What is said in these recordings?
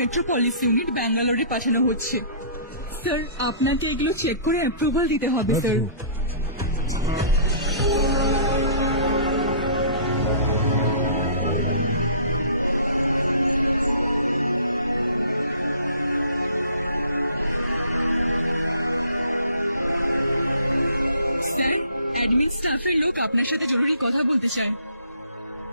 Metropolis unit ব্যাঙ্গালোরে পাঠানো হচ্ছে। স্যার, আপনাকে এগুলো চেক করে অ্যাপ্রুভাল দিতে হবে স্যার। স্যার, অ্যাডমিন স্টাফের লোক আপনার সাথে জরুরি কথা বলতে চায়।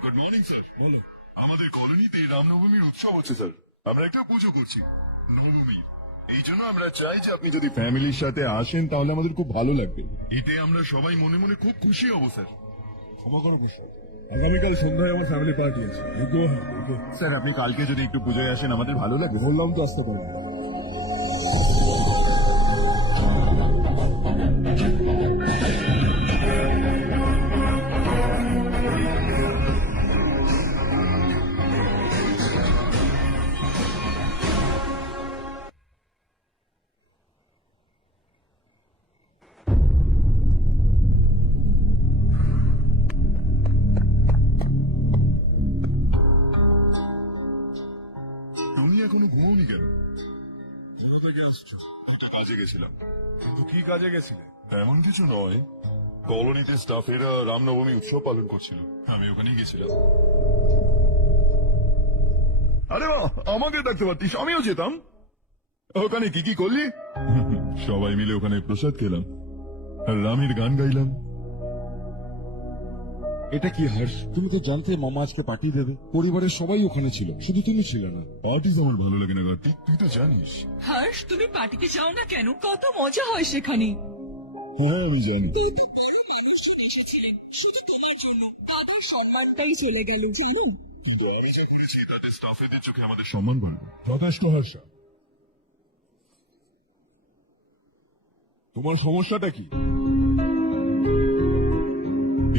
Good morning sir. বলুন। আমাদের কলোনিতে রামনবমীর উৎসব হচ্ছে স্যার। আমরা একটা পুজো করছি নবমীর। এই জন্য আমরা চাই যে আপনি যদি ফ্যামিলির সাথে আসেন তাহলে আমাদের খুব ভালো লাগবে। এতে আমরা সবাই মনে মনে খুব খুশি হব স্যার। ক্ষমা করো প্রসাদ, আগামীকাল সন্ধ্যায় আমার ফ্যামিলি পার্টি আছে। স্যার আপনি কালকে যদি একটু পুজোয় আসেন আমাদের ভালো লাগবে। বললাম তো আসতে পারবো। তুমি এখনো ঘুমোনি কেন? কোথা থেকে আসছো? একটা কাজে গেছিলাম। কিন্তু কি কাজে গেছিলে? তেমন কিছু নয়, কলোনিতে স্টাফেরা রামনবমী উৎসব পালন করছিল, আমি ওখানে গেছিলাম। আরে বাহ, আমাকে ডাকতে পারতিস, আমিও যেতাম। ওখানে কি কি করলি? সবাই মিলে ওখানে প্রসাদ খেলাম আর রামের গান গাইলাম। এটা কি হর্ষ? তুমি তো জানতে মামা আজকে পার্টি দেবে। পরিবারের সবাই ওখানে ছিল, শুধু তুমি ছিলে না। পার্টি তো আমার ভালো লাগে না কার্তিক, তুই তো জানিস। হর্ষ, তুমি পার্টিতে যাও না কেন? কত মজা হয় সেখানে। হ্যাঁ আমি জানি। এসেছিলেন শুধু তোমার জন্য, তাদের সম্মানটাই চলে গেল জানো। কিন্তু আমি যা করেছি তাতে স্টাফেদের চোখে আমাদের সম্মান বাড়বে। যথেষ্ট হর্ষ। তোমার সমস্যাটা কি?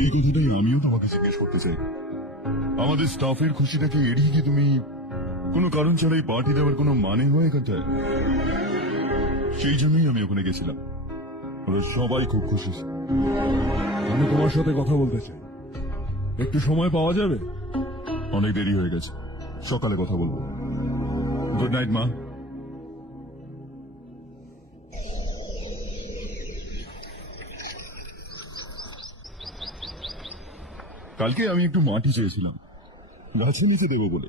এই কথাটাই আমিও তোমাকে জিজ্ঞেস করতে চাই। আমাদের স্টাফের খুশিটাকে এড়িয়ে গিয়ে তুমি কোনো কারণ ছাড়াই পার্টি দেওয়ার কোনো মানে হয় এখানটায়? সেই জন্যই আমি ওখানে গেছিলাম। ওরা সবাই খুব খুশি। আমি তোমার সাথে কথা বলতে চাই, একটু সময় পাওয়া যাবে? অনেক দেরি হয়ে গেছে, সকালে কথা বলবো। গুড নাইট মা। কালকে আমি একটু মাটি চেয়েছিলাম গাছে নিচে দেবো বলে।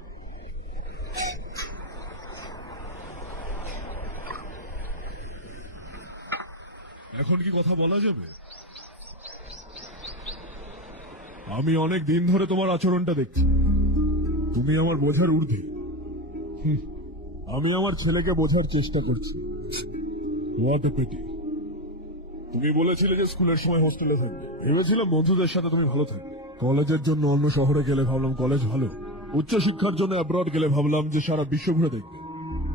এখন কি কথা বলা যাবে? আমি অনেক দিন ধরে তোমার আচরণটা দেখছি, তুমি আমার বোঝার ঊর্ধ্বে। আমি আমার ছেলেকে বোঝার চেষ্টা করছি। What a pity. তুমি বলেছিলে যে স্কুলের সময় হোস্টেলে থাকবে, ভেবেছিলাম বন্ধুদের সাথে তুমি ভালো থাকবে। কলেজের জন্য অন্য শহরে গেলে ভাবলাম কলেজ ভালো, উচ্চ শিক্ষার জন্য অ্যাব্রড গেলে ভাবলাম যে সারা বিশ্ব ঘুরে দেখবে।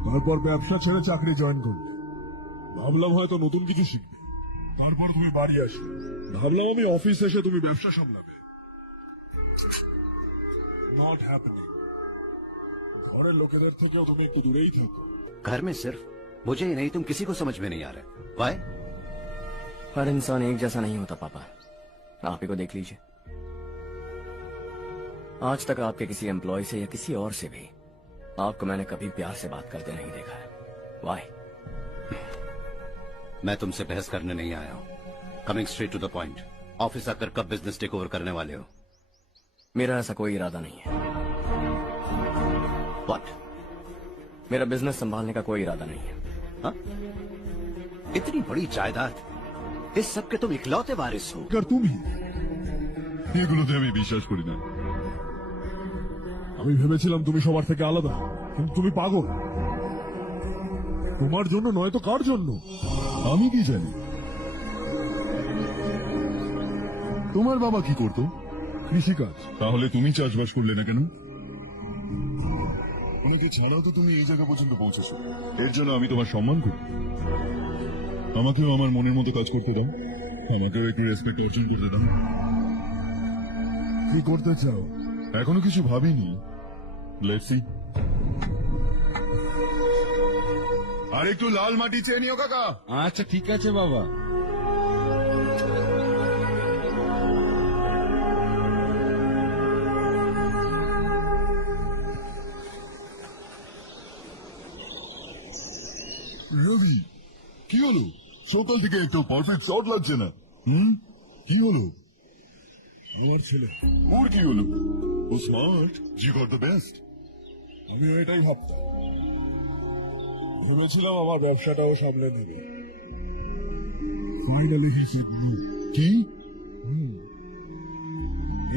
তারপর ব্যবসা ছেড়ে চাকরি জয়েন করলে, ভাবলাম হয়তো নতুন কিছু শিখবে। তারপর তুমি বাড়ি আসো, ভাবলাম আমি অফিস এসে তুমি ব্যবসা সামলাবে। Not happening. ঘরের লোকেদের থেকেও তুমি একটু দূরেই থাকো। घर में सिर्फ मुझे ही नहीं तुम किसी को समझ में नहीं आ रहे। वाई? हर इंसान एक जैसा नहीं होता पापा, आप ही को देख लीजिए। आज तक आपके किसी एम्प्लॉय से या किसी और से भी आपको मैंने कभी प्यार से बात करते नहीं देखा है। वाई? मैं तुमसे बहस करने नहीं आया हूँ। Coming straight to the point, office आकर कब बिजनेस टेक ओवर करने वाले हो? मेरा ऐसा कोई इरादा नहीं है। व्हाट? मेरा बिजनेस संभालने का कोई इरादा नहीं है। हाँ? इतनी बड़ी जायदाद, इस सब के तुम इकलौते वारिस हो। আর তুমি? এগুলোতে আমি বিশ্বাস করি না। আমি ভেবেছিলাম তুমি সবার থেকে আলাদা, কিন্তু তুমি পাগল। তোমার জন্য নয় তো কার জন্য? আমি কি জানি? তোমার বাবা কি করতো? কৃষিকাজ। তাহলে তুমি চাষবাস করলে না কেন? ওনাকে ছাড়াও তো তুমি এই জায়গা পর্যন্ত পৌঁছেছো, এর জন্য আমি তোমার সম্মান করি। আমাকেও আমার মনের মতো কাজ করতে দাও, আমাকেও একটু রেসপেক্ট অর্জন করতে দাও। কি করতে চাও? এখনো কিছু ভাবিনি, লেটস সি। আর একটু লাল মাটি চেয়ে নিও কাকা। আচ্ছা ঠিক আছে বাবা। হলো? সকাল থেকে একটু পারফেক্ট শট লাগছে না। কি হলো? ওর ছেলে। ওর কি হলো? ও smart, he got the best. আমিও এটাই ভাবতাম, ভেবেছিলাম আমার ব্যবসাটাও সামলে নেবে। Finally he said no. কি?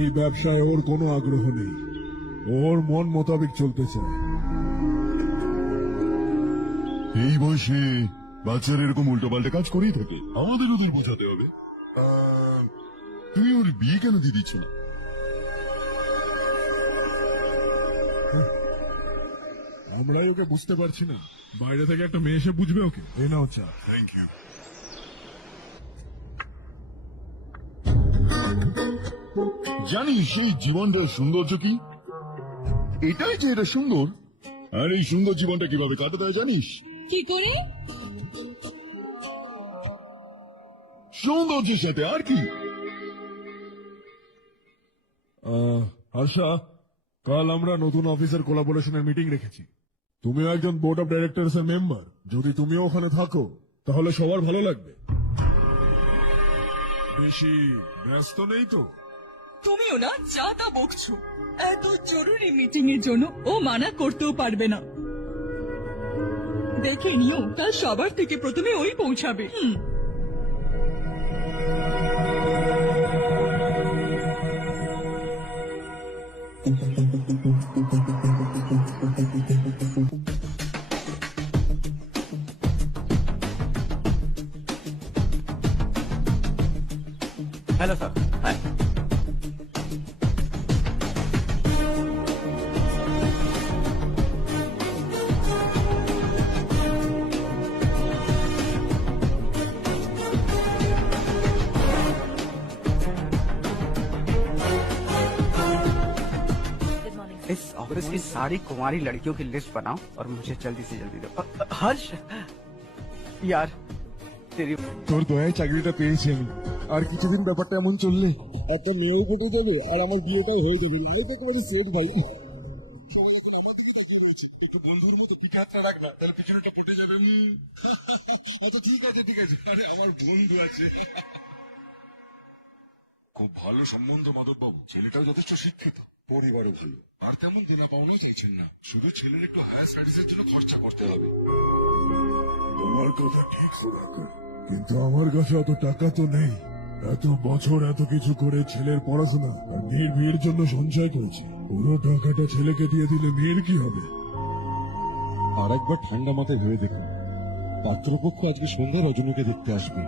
এই ব্যবসায় ওর কোনো আগ্রহ নেই, ওর মন মোতাবেক চলতে চায়। এই বয়সে বাচ্চারা এরকম উল্টো পাল্টা কাজ করেই থাকে, আমাদের ওদের বোঝাতে হবে। তুমি ওর বিয়ে কেন দিয়ে দিচ্ছ না? আমরাই ওকে বুঝতে পারছি না, বাইরে থেকে একটা মেয়ে এসে বুঝবে ওকে। এই নাও চা। Thank you. জানিস সেই জীবনটার সৌন্দর্য কি? এটাই যে এটা সুন্দর, আর এই সুন্দর জীবনটা কিভাবে কাটাতে হয় জানিস? কি করে? সৌন্দর্যের সাথে, আর কি? হর্ষা, কাল আমরা নতুন অফিসের কোলাবোরেশনের মিটিং রেখেছি। তুমিও একজন বোর্ড অফ ডাইরেক্টরস এর মেম্বার, যদি তুমিও ওখানে থাকো তাহলে সবার ভালো লাগবে। বেশি ব্যস্ত নেই তো? তুমিও না যা তা বকছো। এত জরুরি মিটিং এর জন্য ও মানা করতেও পারবে না। দেখে নিও, কাল সবার থেকে প্রথমে ওই পৌঁছাবে। Hello sir. हाय। इस ऑफिस की सारी कुंवारी लड़कियों की लिस्ट बनाओ और मुझे जल्दी से जल्दी दो। हर्ष यार तेरी তোর দয়ায় চাকরিটা পেয়েছি আমি, আর কিছুদিন ব্যাপারটা এমন চললে একটা মেয়েও কেটে যাবে আর আমার বিয়েটাও হয়ে যাবে। এই তো একেবারে সেফ ভাই। বন্ধুর মতো কি কাজটা রাখ না, তাহলে পিছনেটা ফুটে যাবে। ঠিক আছে ঠিক আছে, আরে আমার বন্ধু আছে। খুব ভালো সম্বন্ধ মাধব বাবু, ছেলেটাও যথেষ্ট শিক্ষিত, পরিবারও ভালো, আর তেমন দিনা পাওনাই চাইছেন না, শুধু ছেলের একটু হায়ার স্টাডিজের জন্য খরচা করতে হবে। তোমার কথা ঠিক সুধাকর, কিন্তু আমার কাছে অত টাকা তো নেই। এত বছর এত কিছু করে ছেলের পড়াশোনা আর মেয়ের বিয়ের জন্য সঞ্চয় করেছি, পুরো টাকাটা ছেলেকে দিয়ে দিলে মেয়ের কি হবে? আর একবার ঠান্ডা মাথায় ভেবে দেখুন, পাত্রপক্ষ আজকে সন্ধ্যায় রজনীকে দেখতে আসবে।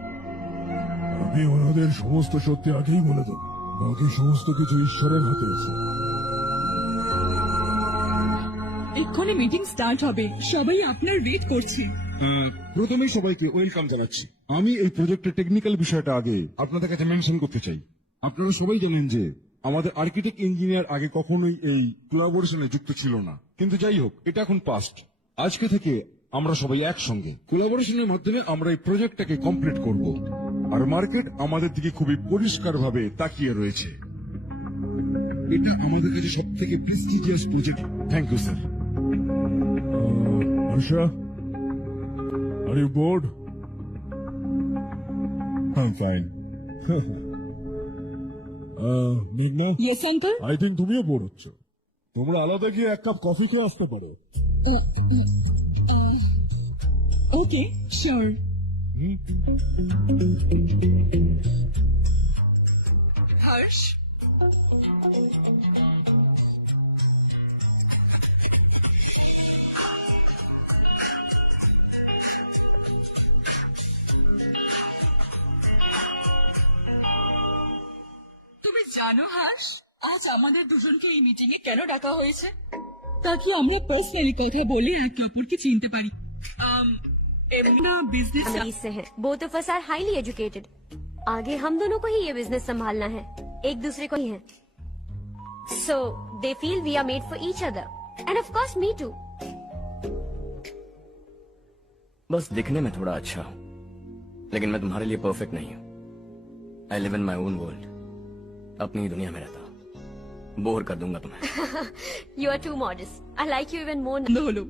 আমি ওনাদের সমস্ত সত্যি আগেই বলে দেব, বাকি সমস্ত কিছু ঈশ্বরের হাতে আছে। এক্ষুনি মিটিং স্টার্ট হবে, সবাই আপনার ওয়েট করছে। প্রথমেই সবাইকে ওয়েলকাম জানাচ্ছি। আমি এই প্রজেক্টের টেকনিক্যাল বিষয়টা আগে আপনাদের কাছে মেনশন করতে চাই। আপনারা সবাই জানেন যে আমাদের আর্কিটেক্ট ইঞ্জিনিয়ার আগে কখনোই এই কোলাবোরেশনে যুক্ত ছিল না, কিন্তু যাই হোক, এটা এখন পাস্ট। আজকে থেকে আমরা সবাই একসঙ্গে কোলাবোরেশনের মাধ্যমে আমরা এই প্রজেক্টটাকে কমপ্লিট করব, আর মার্কেট আমাদের দিকে খুবই পরিষ্কারভাবে তাকিয়ে রয়েছে। এটা আমাদের কাছে সব থেকে prestigious project. Thank you sir. Asha, are you bored? I'm fine. মেঘনা, ইয়েস আঙ্কেল। আই থিঙ্ক তুমিও বোর হচ্ছ। তোমরা আলাদা গিয়ে এক কাপ কফি খেয়ে আসতে পারো। ওকে, শিওর। হর্ষ, তুমি জানো হর্ষ, আজ আমাদের দুজনকে এই মিটিং এ কেন ডাকা হয়েছে? তাকে আমরা পার্সোনালি কথা বলে একে অপরকে চিনতে পারি। এমনি না বিজনেস अमीर से हैं। Both of us are highly educated. आगे हम दोनों को ही ये बिजनेस संभालना है, एक दूसरे को ही है। So they feel we are made for each other, and of course me too. बस दिखने में थोड़ा अच्छा हूं, लेकिन मैं तुम्हारे लिए परफेक्ट नहीं हूं। I live in my own world, अपनी ही दुनिया में रहता हूं। बोर कर दूंगा तुम्हें। You are too modest. I like you even more. বন্ধ হলো।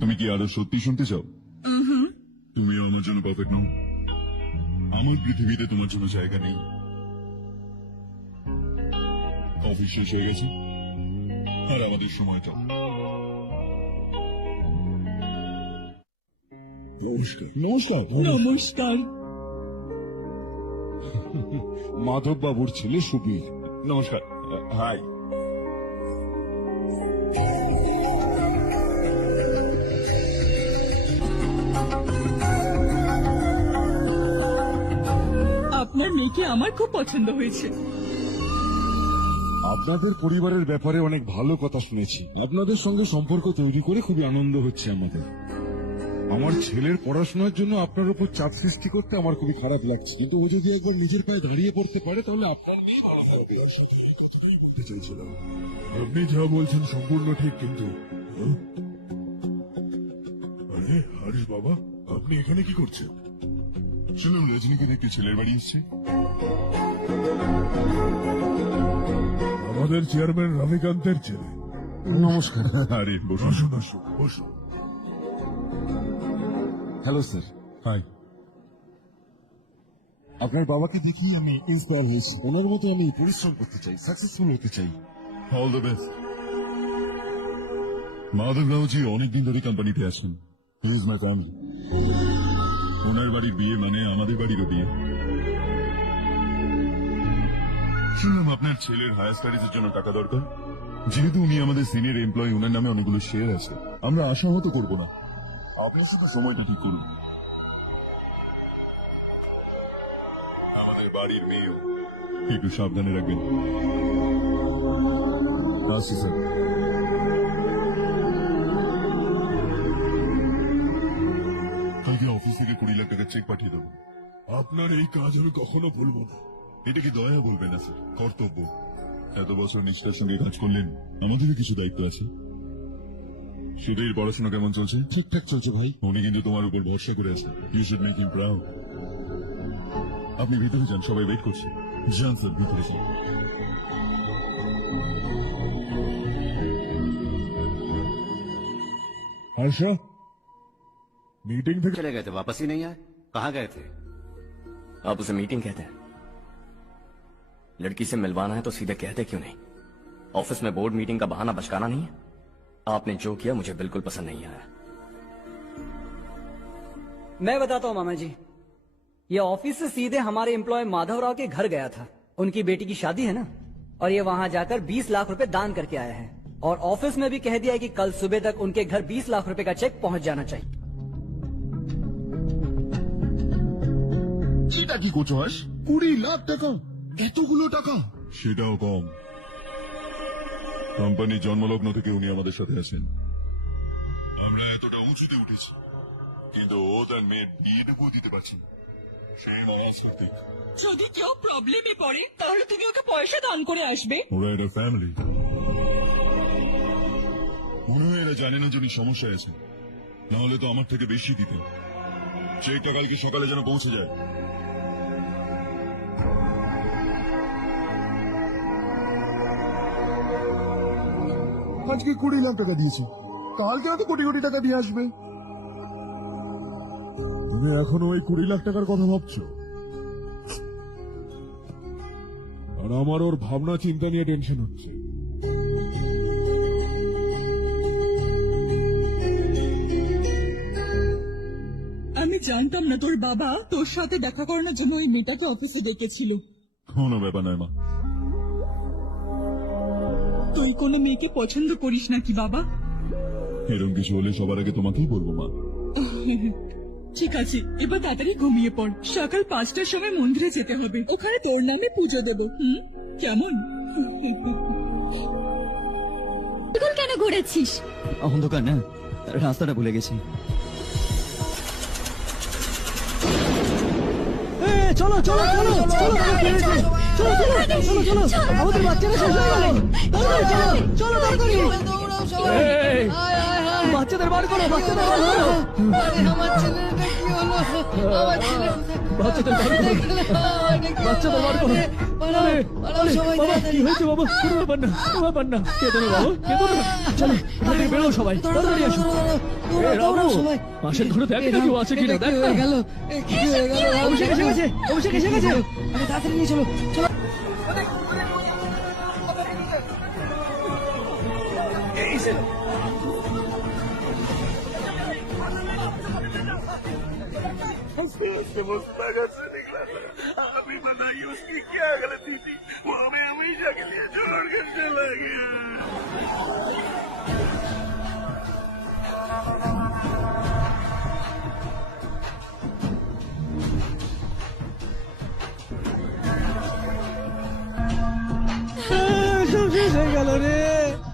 তুমি কি আরো সত্যি শুনতে চাও? তুমি আমার জন্য পারফেক্ট নও। আমার পৃথিবীতে তোমার জন্য জায়গা নেই। অফিস শেষ হয়ে গেছে আর আমাদের সময়টা। নমস্কার নমস্কার নমস্কার। মাধব বাবুর ছেলে সুবীর। নমস্কার। হাই। আপনার মেয়েকে আমার খুব পছন্দ হয়েছে। আপনাদের পরিবারের ব্যাপারে অনেক ভালো কথা শুনেছি। আপনাদের সঙ্গে সম্পর্ক তৈরি করে খুবই আনন্দ হচ্ছে আমাদের। আমার ছেলের পড়াশোনার জন্য আপনার উপর চাপ সৃষ্টি করতে আমার খুবই খারাপ লাগছে, কিন্তু ও যদি একবার নিজের পায়ে দাঁড়িয়ে পড়তে পারে তাহলে আপনার মেয়ে ভালো হবে। আর সাথে এই কথাটাই বলতে চাইছিলাম। আপনি যা বলছেন সম্পূর্ণ ঠিক, কিন্তু আরে হর্ষ বাবা, আপনি এখানে কি করছেন? শুনুন, রজনীকান্ত একটি ছেলের বাড়ি এসছে। আমাদের চেয়ারম্যান রবিকান্তের ছেলে। নমস্কার। আরে বসুন। আসুন আসুন বসুন। Hello sir. হাই। আপনার বাবাকে দেখি আমি ইন্সপায়ার হয়েছি। ওনার মতো আমি পরিশ্রম করতে চাই, সাকসেসফুল হতে চাই। All the best. Madhav Raoji অনেকদিন ধরে কোম্পানিতে আছেন। He is my family. ওনার বাড়ির বিয়ে মানে আমাদের বাড়িরও বিয়ে। শুনলাম আপনার ছেলের হায়ার স্টাডিজের জন্য টাকা দরকার। যেহেতু উনি আমাদের সিনিয়র এমপ্লয়ি, ওনার নামে অনেকগুলো শেয়ার আছে। আমরা আশাহত করব না, আপনি শুধু সময়টা ঠিক করুন। আমাদের বাড়ির মেয়েও একটু সাবধানে রাখবেন। আসছি স্যার। কালকে অফিস থেকে 20 লাখ টাকা চেক পাঠিয়ে দেবো। আপনার এই কাজ আমি কখনো ভুলবো না। এটা কি দয়া বলবেন না স্যার? কর্তব্য। এত বছর নিষ্ঠার সঙ্গে কাজ করলেন, আমাদেরও কিছু দায়িত্ব আছে। সুধীর পড়াশোনা কেমন চলছে? ঠিকঠাক চলছে ভাই। উনি কিন্তু তোমার উপর ভরসা করে আছে। You should make him proud. আপনি ভিতরে যান, সবাই ওয়েট করছে। যান স্যার, ভিতরে যান। হর্ষ, मीटिंग থেকে चले गए थे, वापस ही नहीं आए। कहाँ गए थे? आप उसे मीटिंग कहते हैं? लड़की से मिलवाना है तो सीधे कहते क्यों नहीं? ऑफिस में बोर्ड मीटिंग का बहाना बचकाना नहीं है। आपने जो किया मुझे बिल्कुल पसंद नहीं आया। मैं बताता हूँ मामा जी, ये ऑफिस से सीधे हमारे एम्प्लॉय माधव राव के घर गया था। उनकी बेटी की शादी है ना, और ये वहाँ जाकर 20 लाख रुपए दान करके आया है। और ऑफिस में भी कह दिया है कि कल सुबह तक उनके घर 20 लाख रुपए का चेक पहुंच जाना चाहिए। এটা কি করছো হর্ষ? 20 লাখ টাকা? এতগুলো টাকা? সেটাও কম। কোম্পানির জন্মলগ্ন থেকে উনি আমাদের সাথে আছেন। আমরা এতটা উঁচুতে উঠেছি, কিন্তু ও তার মেয়ের বিয়ে দেবো দিতে পারছি না। সেই অসার্থিক। যদি কেউ প্রবলেমে পড়ে তাহলে তুমি ওকে পয়সা দান করে আসবে। ওরা একটা ফ্যামিলি। মনে হয় এরা জানে না যে উনি সমস্যায় আছেন, নাহলে তো আমার থেকে বেশি দিতেন। চেকটা কালকে সকালে যেন পৌঁছে যায়। আজকে 20 লাখ টাকা দিয়েছি, কালকে হয়তো কোটি কোটি টাকা দিয়ে আসবে। তুমি এখনো ওই 20 লাখ টাকার কথা ভাবছো? আর আমার ওর ভাবনা চিন্তা নিয়ে টেনশন হচ্ছে। আমি জানতাম না তোর বাবা তোর সাথে দেখা করানোর জন্য ওই মেয়েটাকে অফিসে ডেকেছিল। কোনো ব্যাপার নয় মা। তুই কোনো মেয়েকে পছন্দ করিস নাকি বাবা? এরকম কিছু হলে সবার আগে তোমাকেই বলবো মা। ঠিক আছে, এবার তাড়াতাড়ি ঘুমিয়ে পড়। সকাল 5টার সময় মন্দিরে যেতে হবে, ওখানে তোর নামে পুজো দেবো। কেমন? এখন কেন ঘুরেছিস? অন্ধকার না, রাস্তাটা ভুলে গেছি। চলো চলো চলো চলো চলো চলো চলো, আমাদের বাচ্চারা শেষ হয়ে গেল। চলো চলো চলো তাড়াতাড়ি। বাচ্চাদের বার করো, বাচ্চাদের বার করো। বাচ্চাদের বার করো, বাচ্চাদের বার করো। আরে, বাবা, কি হয়েছে বাবা? কোনো ব্যাপার না, কোনো ব্যাপার না। কেঁদো না বাবা, কেঁদো না। চলো, তাড়াতাড়ি বেরো সবাই, তাড়াতাড়ি আসো। এ রামু, পাশের ঘরে দেখ না কেউ আছে কিনা, দেখ না। অভিষেক এসে গেছে, অভিষেক এসে গেছে। তাড়াতাড়ি নিয়ে চলো, চলো।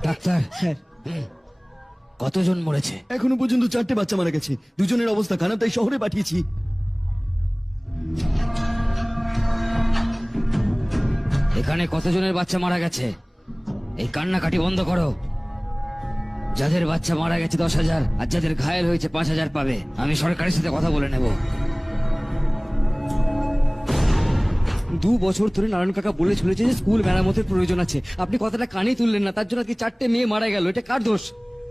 ডাক্তার কতজন মরেছে? এখনো পর্যন্ত 4টে বাচ্চা মারা গেছে, দুজনের অবস্থা খারাপ, তাই শহরে পাঠিয়েছি। এখানে কতজনের বাচ্চা মারা গেছে? এই কান্নাকাটি বন্ধ করো। যাদের বাচ্চা মারা গেছে 10,000 আর যাদের ঘায়েল হয়েছে 5,000 পাবে। আমি সরকারের সাথে কথা বলে নেব। 2 বছর ধরে নারায়ণ কাকা বলে চলেছে যে স্কুল মেরামতের প্রয়োজন আছে। আপনি কথাটা কানে তুললেন না, তার জন্য আজকে 4টে মেয়ে মারা গেল। এটা কার দোষ?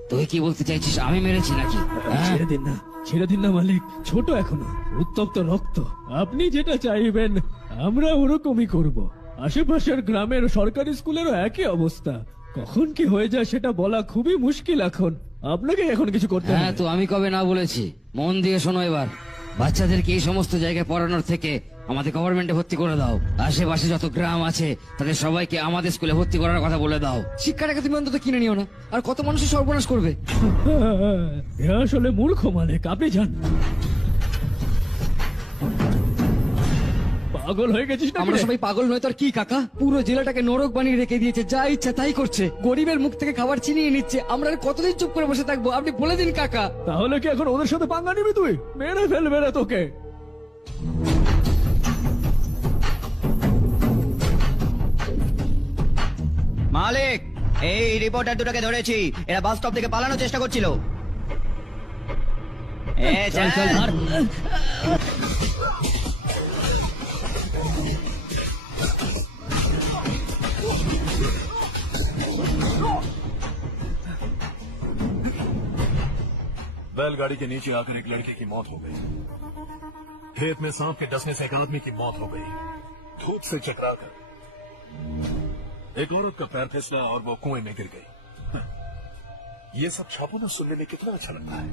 তুই কি বলতে চাইছিস আমি মেরেছি নাকি? হ্যাঁ? ছেড়ে দিন না, ছেড়ে দিন না মালিক, ছোট এখনো, উত্তপ্ত রক্ত। আপনি যেটা চাইবেন আমরা ওরকমই করব। আশেপাশের গ্রামের সরকারি স্কুলেরও একই অবস্থা। কখন কি হয়ে যায় সেটা বলা খুবই মুশকিল এখন। আপনাকে এখন কিছু করতে হবে। হ্যাঁ, তো আমি কবে না বলেছি? মন দিয়ে শোনো এবার। বাচ্চাদেরকে এই সমস্ত জায়গায় পড়ানোর থেকে আমাদের গভর্নমেন্টে ভর্তি করে দাও। আশেপাশে যত গ্রাম আছে তাদের সবাইকে আমাদের স্কুলে ভর্তি করার কথা বলে দাও। শিক্ষাটাকে তুমি অন্তত কিনে নিও না। আর কত মানুষের সর্বনাশ করবে? এ আসলে মূর্খ মালিক, আপনি জান। পাগল হয়ে গেছিস না? আমরা সবাই পাগল নয় তো আর কি কাকা? পুরো জেলাটাকে নরক বানিয়ে রেখে দিয়েছে, যা ইচ্ছা তাই করছে, গরিবের মুখ থেকে খাবার ছিনিয়ে নিচ্ছে। আমরা আর কতদিন চুপ করে বসে থাকবো? আপনি বলে দিন কাকা। তাহলে কি এখন ওদের সাথে পাঙ্গা নিবি তুই? মেরে ফেলবে রে তোকে। মালিক, এই রিপোর্টার দুটোকে ধরেছি। এরা বাস স্টপ থেকে পালানোর চেষ্টা করছিল। চল চল ধর। बैलगाड़ी के नीचे आकर एक लड़की की मौत हो गई। खेत में सांप के डसने से एक आदमी की मौत हो गई, धूप से चकराकर। एक औरत का पैर फिसला और वो कुएं में गिर गई। ये सब छापों में सुनने में कितना अच्छा लगता है,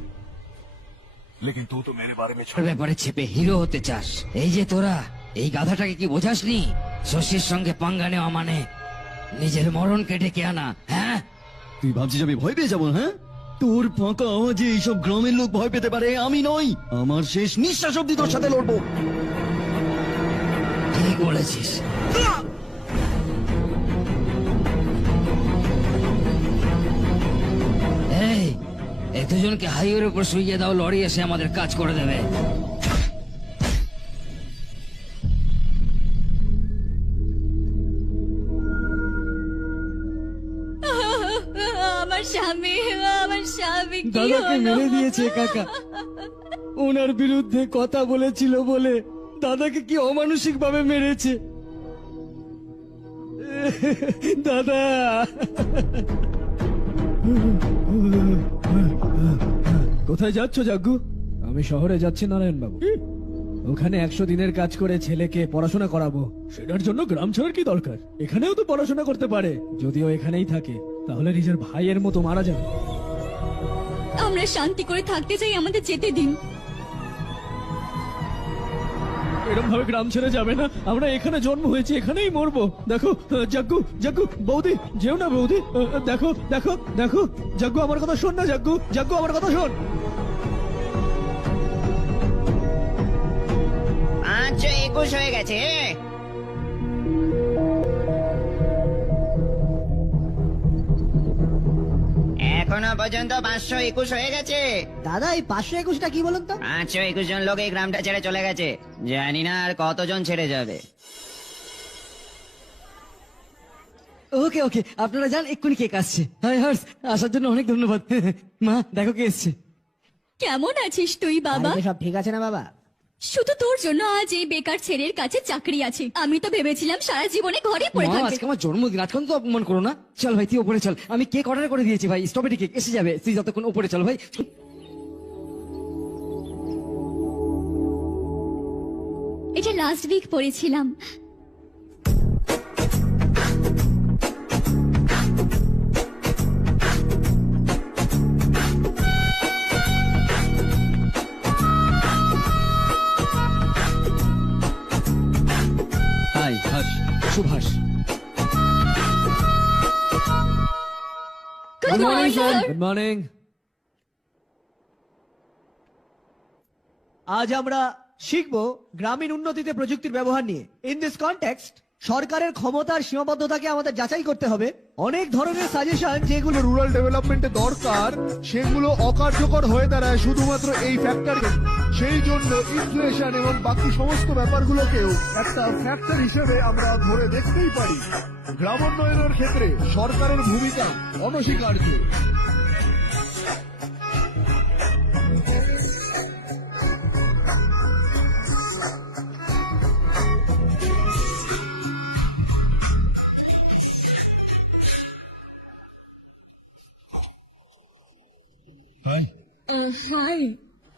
लेकिन तू तो मेरे बारे में ব্যাপারে চেপে হিরো হতে চাস? এই যে তোরা, এই গাধাটাকে কি বোঝাসনি? শশীর সঙ্গে পাঙ্গা নেওয়া মানে নিজের মরণকে ডেকে আনা। হ্যাঁ, তুই ভাবছিস আমি ভয় পেয়ে যাবো? হ্যাঁ, তোর ফাঁকা আওয়াজে এইসব গ্রামের লোক ভয় পেতে পারে, আমি নই। আমার শেষ নিঃশ্বাস অব্দি তোর সাথে লড়বো। ঠিক বলেছিস। এই দুজনকে হাইওয়ের উপর শুইয়ে দাও, লরি এসে আমাদের কাজ করে দেবে। আমার স্বামী, আমার স্বামী কি দাদাকে হলো? মেরে দিয়েছে কাকা। ওনার বিরুদ্ধে কথা বলেছিল বলে দাদাকে কি অমানসিক ভাবে মেরেছে। দাদা, কোথায় যাচ্ছ জাগ্গু? আমি শহরে যাচ্ছি নারায়ণ বাবু। ওখানে 100 দিনের কাজ করে ছেলেকে পড়াশোনা করাবো। সেটার জন্য গ্রাম ছাড়ার কি দরকার? এখানেও তো পড়াশোনা করতে পারে। যদিও এখানেই থাকে তাহলে নিজের ভাইয়ের মতো মারা যাবে। আমরা শান্তি করে থাকতে চাই, আমাদের যেতে দিন। এরকম ভাবে গ্রাম ছেড়ে যাবে না। আমরা এখানে জন্ম হয়েছে, এখানেই মরবো। দেখো জাগ্গু, জাগ্গু, বৌদি যেও না বৌদি। দেখো দেখো দেখো, জাগ্গু আমার কথা শোন না। জাগ্গু, জাগ্গু আমার কথা শোন। 521 হয়ে গেছে। এখনো পর্যন্ত 521 হয়ে গেছে। দাদা, এই 521টা কি বলুন তো? 521 জন লোক এই গ্রামটা ছেড়ে চলে গেছে। জানি না আর কতজন ছেড়ে যাবে। ওকে ওকে, আপনারা যান, এক্ষুনি কেক আসছে। হাই হর্ষ, আসার জন্য অনেক ধন্যবাদ। মা দেখো কে এসছে। কেমন আছিস তুই বাবা? সব ঠিক আছে না বাবা? শুধু তোর জন্য আজ এই বেকার ছেলের কাছে চাকরি আছে। আমি তো ভেবেছিলাম সারা জীবনে ঘরে পড়ে মা, থাকবে। আজকে আমার জন্মদিন, আজকে তো অপমান করো না। চল ভাই তুই ওপরে চল, আমি কেক অর্ডার করে দিয়েছি ভাই, স্ট্রবেরি কেক এসে যাবে, তুই যতক্ষণ ওপরে চল ভাই। এটা লাস্ট উইক পড়েছিলাম। Hi Harsh, Subhash. Good morning, sir. Good morning. আজ আমরা শিখব গ্রামীণ উন্নতিতে প্রযুক্তির ব্যবহার নিয়ে। ইন দিস কনটেক্সট সরকারের ক্ষমতার সীমাবদ্ধতাকে আমাদের যাচাই করতে হবে। অনেক ধরনের সাজেশন যেগুলো রুরাল ডেভেলপমেন্টে দরকার সেগুলো অকার্যকর হয়ে দাঁড়ায় শুধুমাত্র এই ফ্যাক্টরকে। সেই জন্য ইনফ্লেশন এবং বাকি সমস্ত ব্যাপারগুলোকেও একটা ফ্যাক্টর হিসেবে আমরা ধরে দেখতেই পারি। গ্রামোন্নয়নের ক্ষেত্রে সরকারের ভূমিকা অনস্বীকার্য। হাই।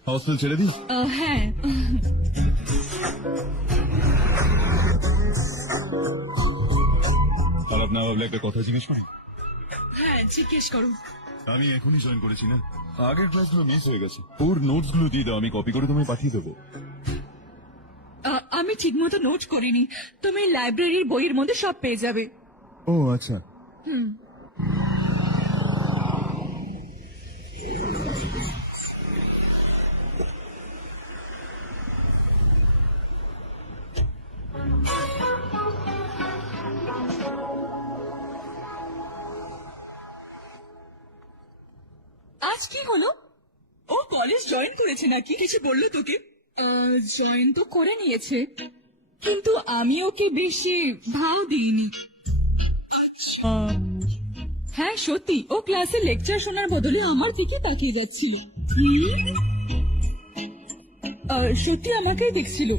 হস্টেল ছেড়ে দিই? হ্যাঁ। খারাপ না ভাবলে একটা কথা জিজ্ঞেস করি? হ্যাঁ, জিজ্ঞেস করো। আমি এখনই জয়েন করেছি না, আগের ক্লাসগুলো মিস হয়ে গেছে। ওর নোটস গুলো দিয়ে দাও, আমি কপি করে তোমায় পাঠিয়ে দেবো। আমি ঠিক মতো নোট করিনি। তুমি লাইব্রেরির বইয়ের মধ্যে সব পেয়ে যাবে। ও আচ্ছা। আজ কি হলো? ও কলেজ জয়েন করেছে নাকি? কিছু বললো তোকে? জয়েন তো করে নিয়েছে, কিন্তু আমি ওকে বেশি ভাও দিইনি। হ্যাঁ সত্যি, ও ক্লাসে লেকচার শোনার বদলে আমার দিকে তাকিয়ে যাচ্ছিল। সত্যি আমাকেই দেখছিল।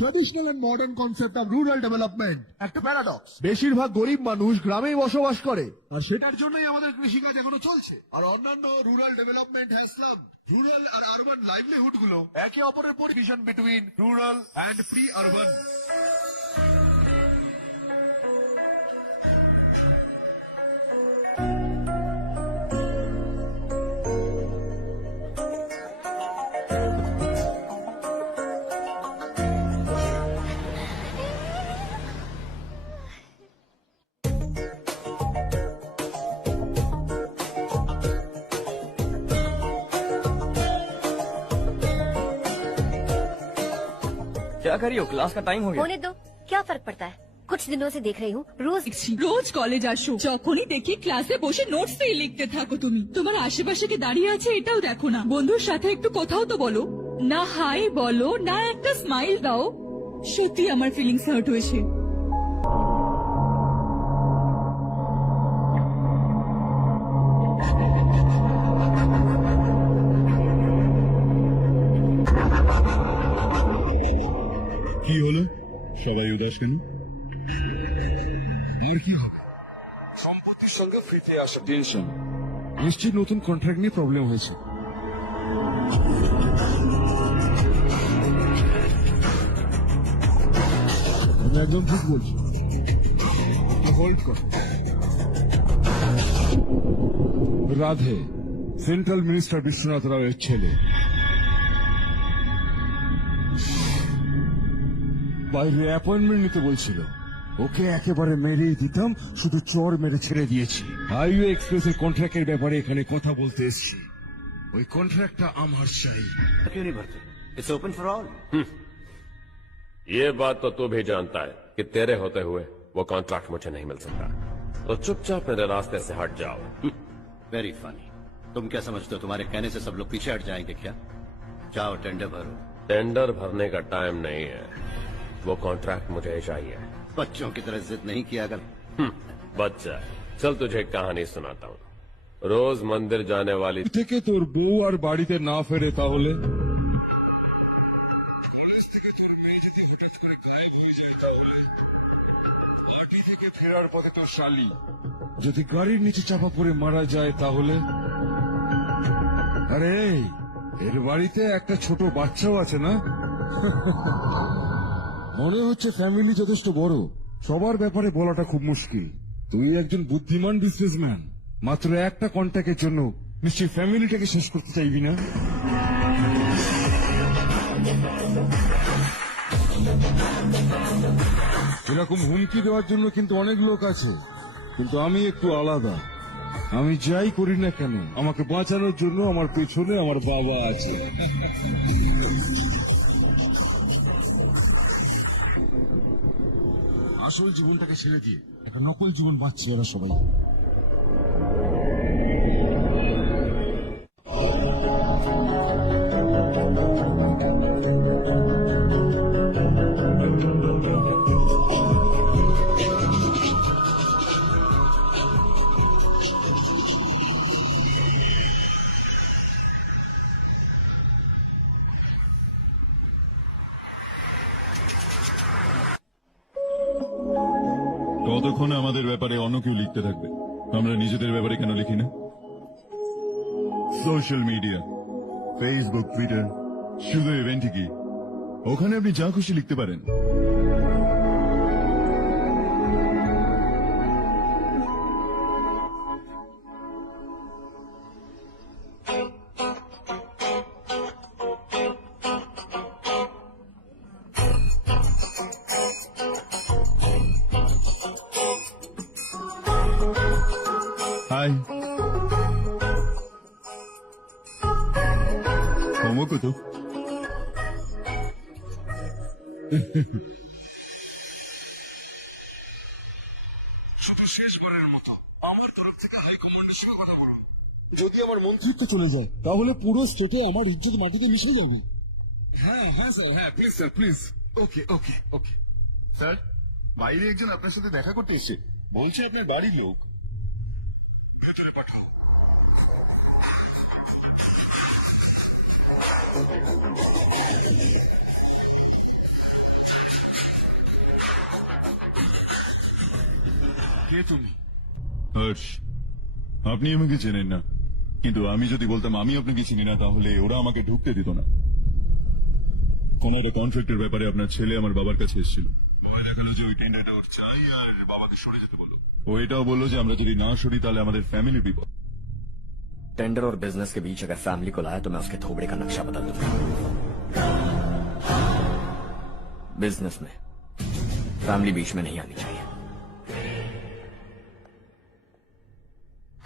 Traditional and modern concept of rural development একটা প্যারাডক্স। বেশিরভাগ গরিব মানুষ গ্রামেই বসবাস করে, আর সেটার জন্যই আমাদের কৃষিকাজ এখনো চলছে। আর অন্যান্য rural development has some rural আর আরবান লাইভলিহুড গুলো একে অপরের পরিভিশন between rural and pre urban. क्या करी हो, क्लास का टाइम हो गया। होने दो, क्या फर्क पड़ता है। कुछ दिनों से देख रही हूँ রোজ কলেজ আসো, যখনই দেখি ক্লাসে বসে নোটস লিখতে থাকো। তুমি তোমার আশেপাশে কে দাঁড়িয়ে আছে এটাও দেখো না। বন্ধুর সাথে একটু কথাও তো বলো না। হাই বলো না, একটা স্মাইল দাও। সত্যি আমার ফিলিংস হার্ট হয়েছে। কি হলো, সবাই উদাস কেন? এর কি হবে? সম্পত্তির সঙ্গে ফিতে আসা টেনশন, নিশ্চয়ই নতুন কন্ট্রাক্ট নিয়ে প্রবলেম হয়েছে। আমি একদম ঠিক বলছি, হোল্ড কর। রাধে সেন্ট্রাল মিনিস্টার বিশ্বনাথ রাওয়ের ছেলে। বাইরে অ্যাপয়েন্টমেন্ট নিতে বলছিল, ওকে একেবারে মেরেই দিতাম, শুধু চর মেরে ছেড়ে দিয়েছি। হাইওয়ে এক্সপ্রেসের কন্ট্রাক্টের ব্যাপারে এখানে কথা বলতে এসেছি। ওই কন্ট্রাক্টটা আমার চাই। क्यों नहीं भरते? It's open for all. ये बात तो तू भी जानता है कि तेरे होते हुए वो कॉन्ट्रैक्ट मुझे नहीं मिल सकता, तो चुपचाप मेरे रास्ते से हट जाओ। Very funny. तुम क्या समझते हो तुम्हारे कहने से सब लोग पीछे हट जाएंगे क्या? जाओ टेंडर भरो। टेंडर भरने का टाइम नहीं है, वो कॉन्ट्रैक्ट मुझे चाहिए। बच्चों की तरह जिद नहीं किया कर। बच्चा है। चल तुझे एक कहानी सुनाता हूँ। रोज मंदिर जाने वाली থেকে তোর বউ আর বাড়িতে না ফেরে তাহলে পার্টি থেকে ফেরার পথে তোর শালি যদি গাড়ির নিচে চাপা পড়ে মারা যায় তাহলে আরে এর বাড়িতে একটা ছোট বাচ্চাও আছে না মনে হচ্ছে ফ্যামিলি যথেষ্ট বড় সবার ব্যাপারে বলাটা খুব মুশকিল তুই একজন বুদ্ধিমান বিজনেসম্যান মাত্র একটা কন্ট্যাক্টের জন্য নিশ্চয়ই ফ্যামিলিটাকে শেষ করতে চাইবি না এরকম হুমকি দেওয়ার জন্য কিন্তু অনেক লোক আছে কিন্তু আমি একটু আলাদা আমি যাই করি না কেন আমাকে বাঁচানোর জন্য আমার পেছনে আমার বাবা আছে আসল জীবনটাকে ছেড়ে দিয়ে একটা নকল জীবন বাঁচছে ওরা সবাই কতক্ষণ আমাদের ব্যাপারে অন্য কেউ লিখতে থাকবে আমরা নিজেদের ব্যাপারে কেন লিখি না সোশ্যাল মিডিয়া ফেসবুক টুইটার শুধু ইভেন্টই কি ওখানে আপনি যা খুশি লিখতে পারেন হাই হোমওয়ার্ক তো শুধু শেষবারের মতো আমার তরফ থেকে হাইকমান্ডের সঙ্গে কথা বলুন যদি আমার মন্ত্রিত্ব চলে যায় তাহলে পুরো স্টেটে আমার ইজ্জত মাটিতে মিশে যাবে হ্যাঁ হ্যাঁ স্যার হ্যাঁ please sir please okay okay okay sir বাইরে একজন আপনার সাথে দেখা করতে এসে বলছে আপনার বাড়ির লোক কে তুমি হর্ষ আপনি আমাকে চেনেন না কিন্তু আমি যদি বলতাম আমি আপনাকে চিনি না তাহলে ওরা আমাকে ঢুকতে দিত না কোন একটা কন্ট্রাক্টের ব্যাপারে আপনার ছেলে আমার বাবার কাছে এসেছিল বাবা দেখালো যে ওই টেন্ডারটা ওর চাই আর বাবাকে সরে যেতে বলো ও এটাও বললো যে আমরা যদি না সরি তাহলে আমাদের ফ্যামিলির বিপদ टेंडर और बिजनेस के बीच अगर फैमिली को लाया तो मैं उसके थोबड़े का नक्शा बदल दूंगा बिजनेस में फैमिली बीच में नहीं आनी चाहिए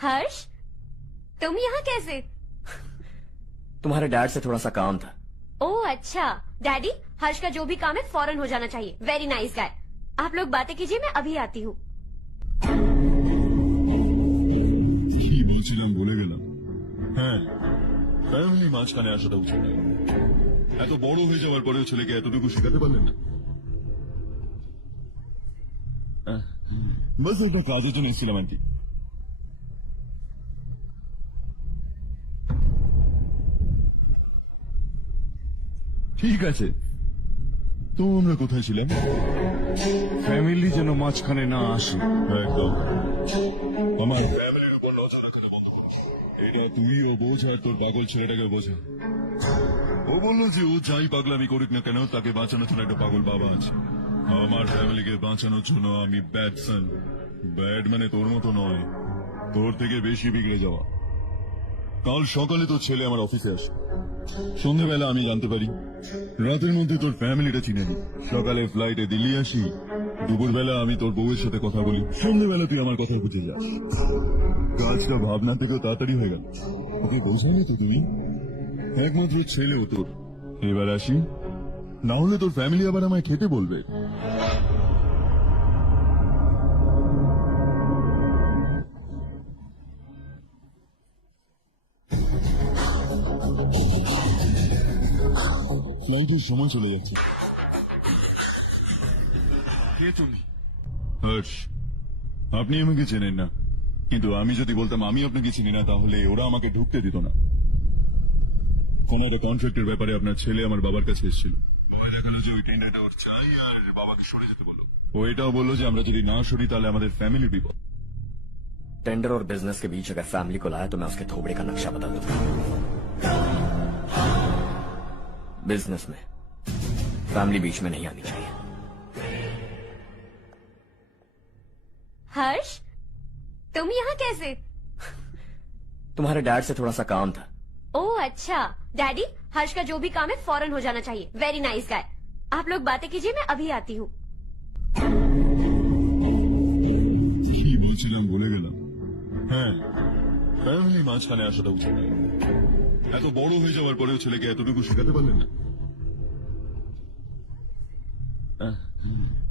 हर्ष तुम यहाँ कैसे तुम्हारे डैड से थोड़ा सा काम था ओह अच्छा डैडी हर्ष का जो भी काम है फौरन हो जाना चाहिए वेरी नाइस गाय आप लोग बातें कीजिए मैं अभी आती हूँ কি বলছিলাম বলে গেলাম হ্যাঁ ফ্যামিলি মাঝখানে আসাটা উচিত নয় এত বড় হয়ে যাওয়ার পরেও ছেলেকে এতটুকু শেখাতে পারলেন না বাস একটা কাজের জন্য এসেছিলাম আন্টি ঠিক আছে তো আমরা কোথায় ছিলাম ফ্যামিলি যেন মাঝখানে না আসে একদম আমার ফ্যামিলির উপর নজর রাখা বন্ধ কর। এটা তুই ও বোঝ আর তোর পাগল ছেলেটাকে বোঝা ও বললো যে ও যাই পাগলামি করুক না কেন তাকে বাঁচানোর জন্য একটা পাগল বাবা আছে আমার ফ্যামিলিকে বাঁচানোর জন্য আমি ব্যাড সান ব্যাড মানে তোর মতো নয় তোর থেকে বেশি বিগড়ে যাওয়া কাল সকালে তোর ছেলে আমার অফিসে আসে সন্ধ্যেবেলা আমি জানতে পারি রাতের মধ্যে তোর ফ্যামিলিটা চিনে নি সকালে ফ্লাইটে দিল্লি আসি দুপুরবেলা আমি তোর বউয়ের সাথে কথা বলি সন্ধ্যেবেলা তুই আমার কথা বুঝে যাস কাজটা ভাবনা থেকেও তাড়াতাড়ি হয়ে গেল ওকে বোঝানি তো তুমি একমাত্র ছেলেও তোর এবার আসি না হলে তোর ফ্যামিলি আবার আমায় খেতে বলবে ফ্লাইটের সময় চলে যাচ্ছে কে তুমি হর্ষ, আপনি আমাকে চেনেন না, কিন্তু আমি যদি বলতাম আমি আপনাকে চিনি না তাহলে ওরা আমাকে ঢুকতে দিত না। কোন একটা কন্ট্রাক্টের ব্যাপারে আপনার ছেলে আমার বাবার কাছে এসেছিল। বাবা দেখালো যে ওই টেন্ডারটা ওর চাই আর বাবাকে সরে যেতে বললো। ও এটাও বললো যে আমরা যদি না সরি তাহলে আমাদের ফ্যামিলি বিপদ। टेंडर और बिजनेस के बीच अगर फैमिली को लाया तो मैं उसके थोबड़े का नक्शा बदल दूंगा। बिजनेस में फैमिली बीच में नहीं आनी चाहिए। हर्ष, तुम यहाँ कैसे? तुम्हारे डैड से थोड़ा सा काम था। ओह अच्छा, डैडी, हर्ष का जो भी काम है फौरन हो जाना चाहिए। Very nice guy. आप लोग बातें कीजिए, मैं अभी आती हूँ। কি বলছিলাম ভুলে গেলাম। হ্যাঁ, ফ্যামিলি মাঝখানে আসাটা উচিত নয়। এত বড় হয়ে যাওয়ার পরেও ছেলেকে এতটুকু শেখাতে পারলেন না।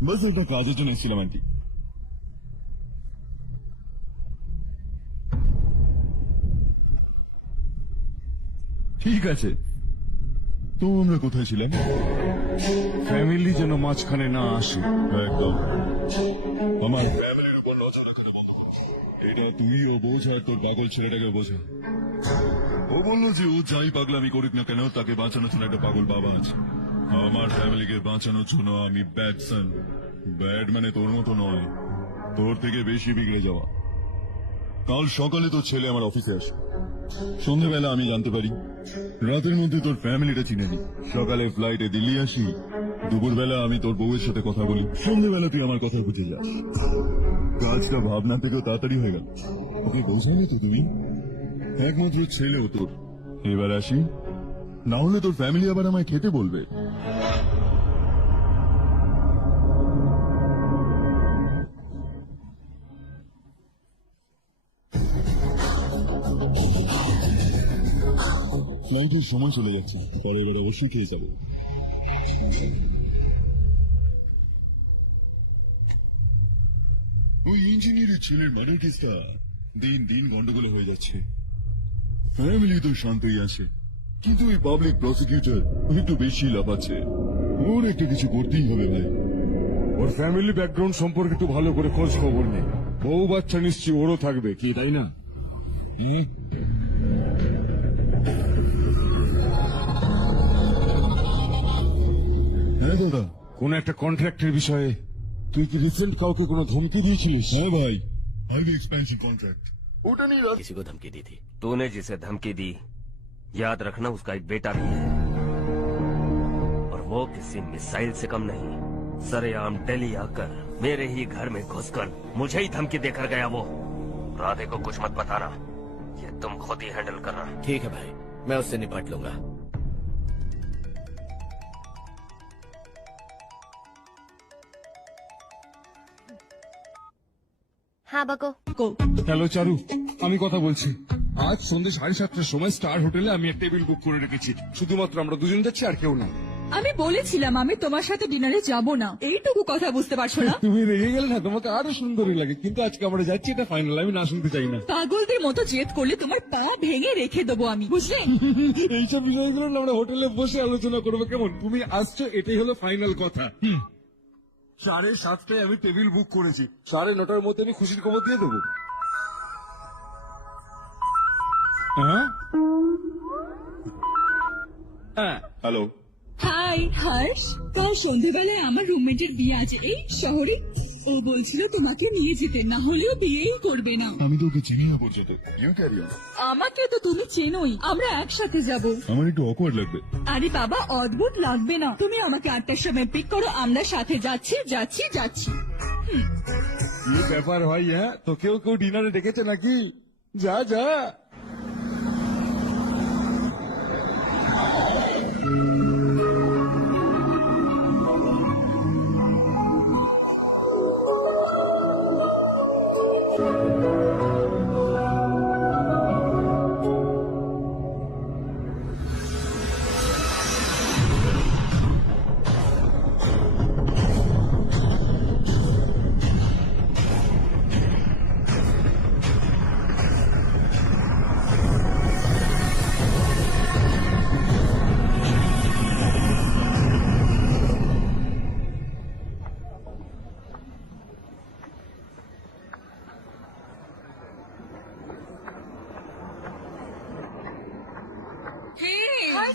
বাস একটা কাজের জন্য এসেছিলাম আন্টি। ঠিক আছে, তো আমরা কোথায় ছিলাম? ফ্যামিলি যেন মাঝখানে না আসে। একদম। আমার ফ্যামিলির উপর নজর রাখার বন্ধ কর। এটা তুই ও বোঝা তোর পাগল ছেলেটাকে বোঝা। ও বললো যে ও যাই পাগলামি করুক না কেন তাকে বাঁচানোর জন্য একটা পাগল বাবা আছে। আমার ফ্যামিলিকে বাঁচানোর জন্য আমি ব্যাড সান। ব্যাড মানে তোর মতো নয়, তোর থেকে বেশি বিগড়ে যাওয়া। কাল সকালে তোর ছেলে আমার অফিসে আসে। সন্ধ্যাবেলা আমি জানতে পারি রাতের মধ্যে তোর ফ্যামিলিটা চিনে নি। সকালে ফ্লাইটে দিল্লি আসি, দুপুরবেলা আমি তোর বউয়ের সাথে কথা বলি, সন্ধ্যাবেলা তুই আমার কথা বুঝে যাস। কাজটা ভাবনা থেকেও তাড়াতাড়ি হয়ে গেল। ওকে বোঝাবে তো তুমি? একমাত্র ছেলেও তোর। এবার আসি, না হলে তোর ফ্যামিলি আবার আমায় খেতে বলবে। ফ্লাইটের সময় চলে যাচ্ছে, তার এবার অবশ্যই খেয়ে যাবে। ওই ইঞ্জিনিয়ারের ছেলের মার্ডার কেসটা দিন দিন গন্ডগোল হয়ে যাচ্ছে। ফ্যামিলি তো শান্তই আছে, কিন্তু ওই পাবলিক প্রসিকিউটর একটু বেশি লাফাচ্ছে। ওর একটা কিছু করতেই হবে ভাই। ওর ফ্যামিলি ব্যাকগ্রাউন্ড সম্পর্কে একটু ভালো করে খোঁজ খবর নেই। বউ বাচ্চা নিশ্চয়ই ওরও থাকবে, কি তাই না? হ্যাঁ দাদা, কোন একটা কন্ট্রাক্টের বিষয়ে তুই কি রিসেন্ট কাউকে কোনো ধমকি দিয়েছিলিস? হ্যাঁ ভাই, হাইওয়ে এক্সপেন্শন কন্ট্রাক্ট ওটা নিয়ে किसी को धमकी दी थी? तूने जिसे धमकी दी, याद रखना उसका एक बेटा भी है, और वो किसी मिसाइल से कम नहीं। सरेआम दिल्ली आकर मेरे ही घर में घुसकर मुझे ही धमकी देकर गया वो। राधे को कुछ मत बताना, ये तुम खुद ही हैंडल करना। ठीक है भाई, मैं उससे निपट लूंगा। हाँ बको। হ্যালো চারু, আমি কথা বলছি। আজ সন্ধ্যে 7:30টার সময় স্টার হোটেলে আমি একটা টেবিল বুক করে রেখেছি। শুধুমাত্র আমরা দুজন যাচ্ছি, আর কেউ না। আমি বলেছিলাম আমি তোমার সাথে ডিনারে যাব না, এইটুকু কথা বুঝতে পারছো না? তুমি রেগে গেলে না, তোমাকে আরো সুন্দরই লাগে, কিন্তু আজকে আমরা যাচ্ছি, এটা ফাইনাল। আমি না শুনতে চাই না। পাগলদের মতো জেদ করলে তোমার পা ভেঙে রেখে দেবো আমি, বুঝলে? এইসব বিষয়গুলো না আমরা হোটেলে বসে আলোচনা করবো, কেমন? তুমি আসছো, এটাই হলো ফাইনাল কথা। 7:30টায় আমি টেবিল বুক করেছি, 9:30টার মধ্যে আমি খুশির খবর দিয়ে দেবো। হ্যালো। হাই হর্ষ, কাল সন্ধ্যেবেলায় আমার রুমমেটের বিয়ে আছে এই শহরে। ও বলছিল তোমাকে নিয়ে যেতে, না হলেও বিয়েই করবে না। আমি তো ওকে চিনি না পর্যন্ত। You carry on. আমাকে তো তুমি চেনোই, আমরা একসাথে যাব। আমার একটু অকওয়ার্ড লাগবে। আরে বাবা, অদ্ভুত লাগবে না। তুমি আমাকে 8টার সময় পিক করো, আমরা সাথে যাচ্ছি যাচ্ছি যাচ্ছি। কি ব্যাপার ভাই? হ্যাঁ, তো কেউ ডিনারে ডেকেছে নাকি? যা যা।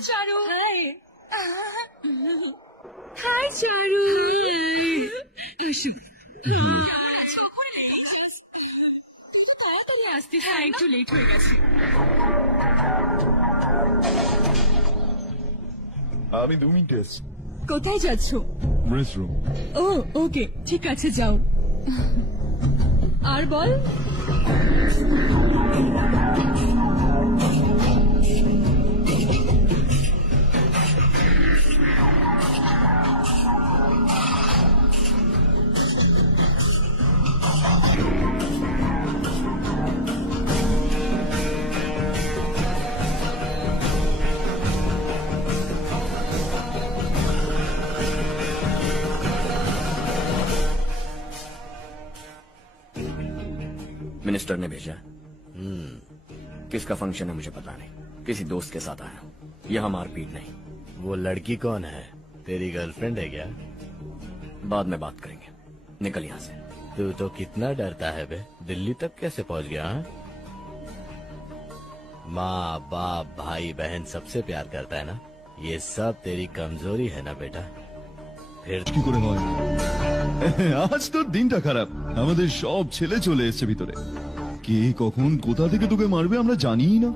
চারু হাই হাই চারু আসো তাড়াতাড়ি আসতে, হ্যাঁ একটু লেট হয়ে গেছে। আমি 2 মিনিট আসছি। কোথায় যাচ্ছ? রেস্টরুম। ও ওকে, ঠিক আছে যাও। আর বল। मिनिस्टर ने भेजा। किसका फंक्शन है मुझे पता नहीं, किसी दोस्त के साथ आया हूँ। यहाँ मारपीट नहीं। वो लड़की कौन है? तेरी गर्लफ्रेंड है क्या? बाद में बात करेंगे, निकल यहाँ से। तू तो कितना डरता है बे, दिल्ली तक कैसे पहुँच गया? हाँ? माँ बाप भाई बहन सबसे प्यार करता है ना, ये सब तेरी कमजोरी है ना बेटा। फिर কি করে হয়? আজ তোর দিনটা খারাপ। আমাদের সব ছেলে চলে এসেছে ভিতরে। কে কখন কোথা থেকে তোকে মারবে আমরা জানিই না।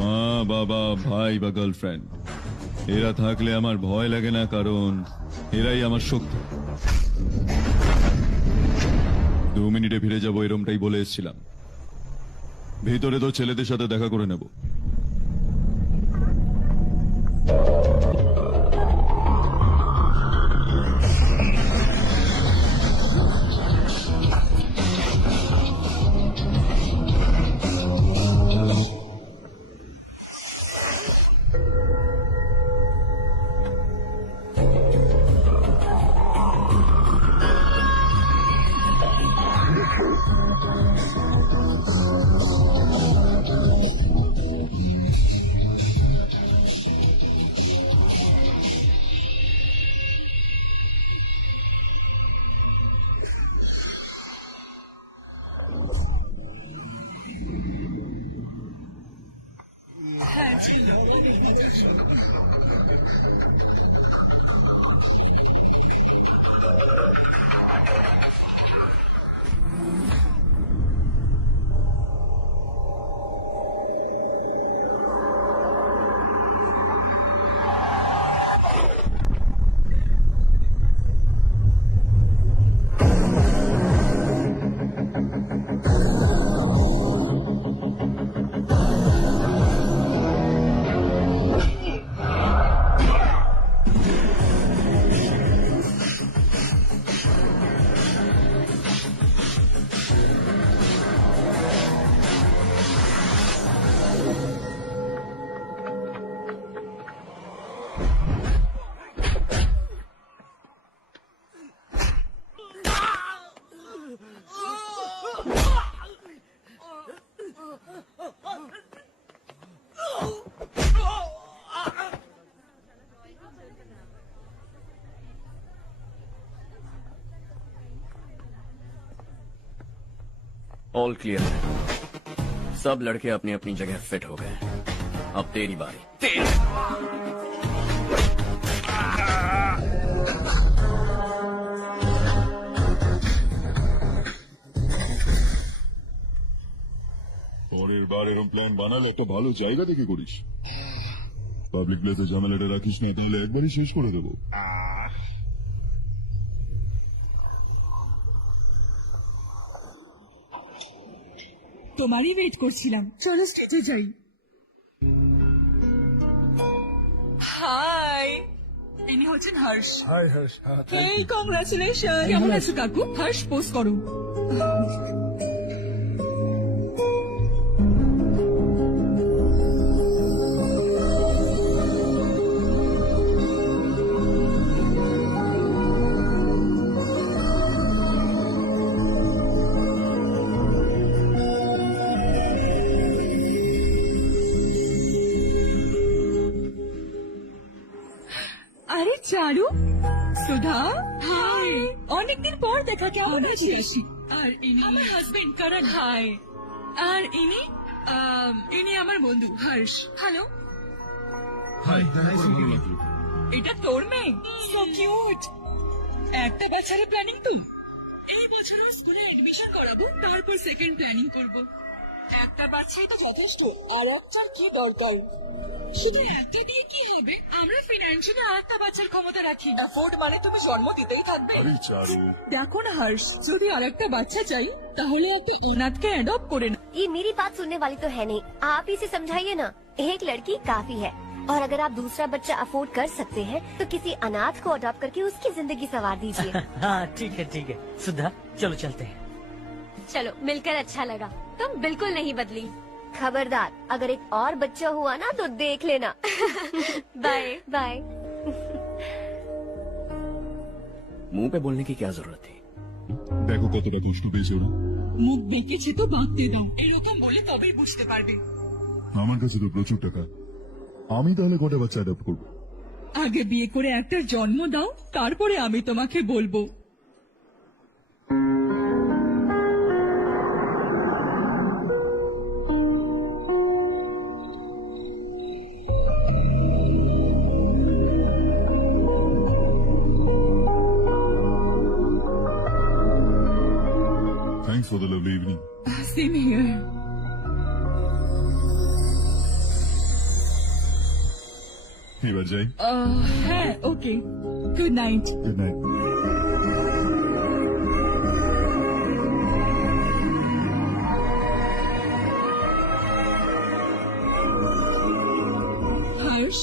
মা বাবা ভাই বা গার্লফ্রেন্ড এরা থাকলে আমার ভয় লাগে না, কারণ এরাই আমার শক্তি। 2 মিনিটে ফিরে যাবো এরমটাই বলে এসেছিলাম। ভিতরে তো ছেলেদের সাথে দেখা করে নেব। ऑल क्लियर है। सब लड़के अपनी अपनी जगह फिट हो गए। अब तेरी बारी। পরের বার এরকম প্ল্যান বানালে একটা ভালো জায়গা দেখে করিস। পাবলিক প্লেসে ঝামেলাটা রাখিস না, তাহলে একবারই শেষ করে দেবো। তোমারই ওয়েট করছিলাম, চলো স্টেজে যাই। হাই, ইনি হচ্ছেন হর্ষ। হাই হর্ষ। হেই কংগ্রাচুলেশন। কেমন আছো কাকু? হর্ষ পোজ করো। আরে চারু, সুধা, হাই, অনেকদিন পর দেখা, কেমন আছিস? আর ইনি আমার হাজবেন্ড করণ, হাই। আর ইনি ইনি আমার বন্ধু হর্ষ। হ্যালো। হাই, দেখা করে ভালো লাগলো। এটা তোর মেয়ে? So cute. একটা বাচ্চার প্ল্যানিং তো? এই বছর ওর স্কুলে এডমিশন করাবো, তারপর সেকেন্ড প্ল্যানিং করব। একটা বাচ্চাই তো যথেষ্ট, আর একটার কি দরকার? শুধু একটা দিয়ে কি হবে? আমরা ফিনান্সিয়ালি আর একটা বাচ্চার ক্ষমতা রাখি। অ্যাফোর্ড মানে তুমি জন্ম দিতেই থাকবে। আরে চারু, দেখো না হর্ষ, যদি আর একটা বাচ্চা চাই তাহলে একটা অনাথকে অ্যাডপ্ট করে না। ये मेरी बात सुनने वाली तो है नहीं, आप इसे समझाइए ना। एक लड़की काफी है, और अगर आप दूसरा बच्चा अफोर्ड कर सकते हैं तो किसी अनाथ को अडॉप्ट करके उसकी जिंदगी संवार दीजिए। हाँ ठीक है सुधा, चलो चलते हैं। चलो, मिलकर अच्छा लगा। तुम बिल्कुल नहीं बदली। खबरदार, अगर एक और बच्चा हुआ ना तो देख लेना। Bye bye. मुंह पे बोलने की क्या जरूरत थी? দেখো কতটা কষ্ট পেয়েছে ওরা। মুখ বেঁকেছে তো বাঁধতে দাও, এরকম বলে তবেই বুঝতে পারবে। আমার কাছে তো প্রচুর টাকা, আমি তাহলে কটা বাচ্চা অ্যাডপ্ট করবো? আগে বিয়ে করে একটা জন্ম দাও, তারপরে আমি তোমাকে বলবো। Thanks for the lovely evening. Same here. এবার যাই। হ্যাঁ, okay, good night. Good night. Harsh,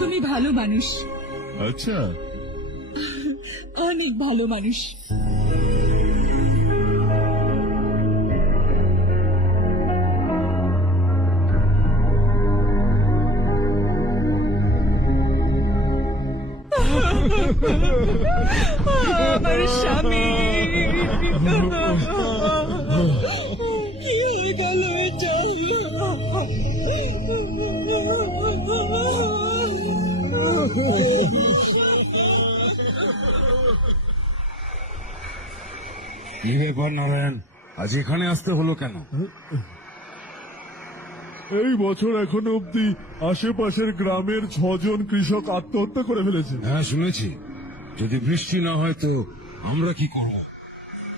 তুমি ভালো মানুষ, আচ্ছা, অনেক ভালো মানুষ। আমার স্বামী, কি হয়ে গেল এটা? কি ব্যাপার নারায়ণ, আজ এখানে আসতে হলো কেন? এই বছর এখনো অব্দি আশেপাশের গ্রামের 6 জন কৃষক আত্মহত্যা করে ফেলেছে। হ্যাঁ শুনেছি। যদি বৃষ্টি না হয় তো আমরা কি করব?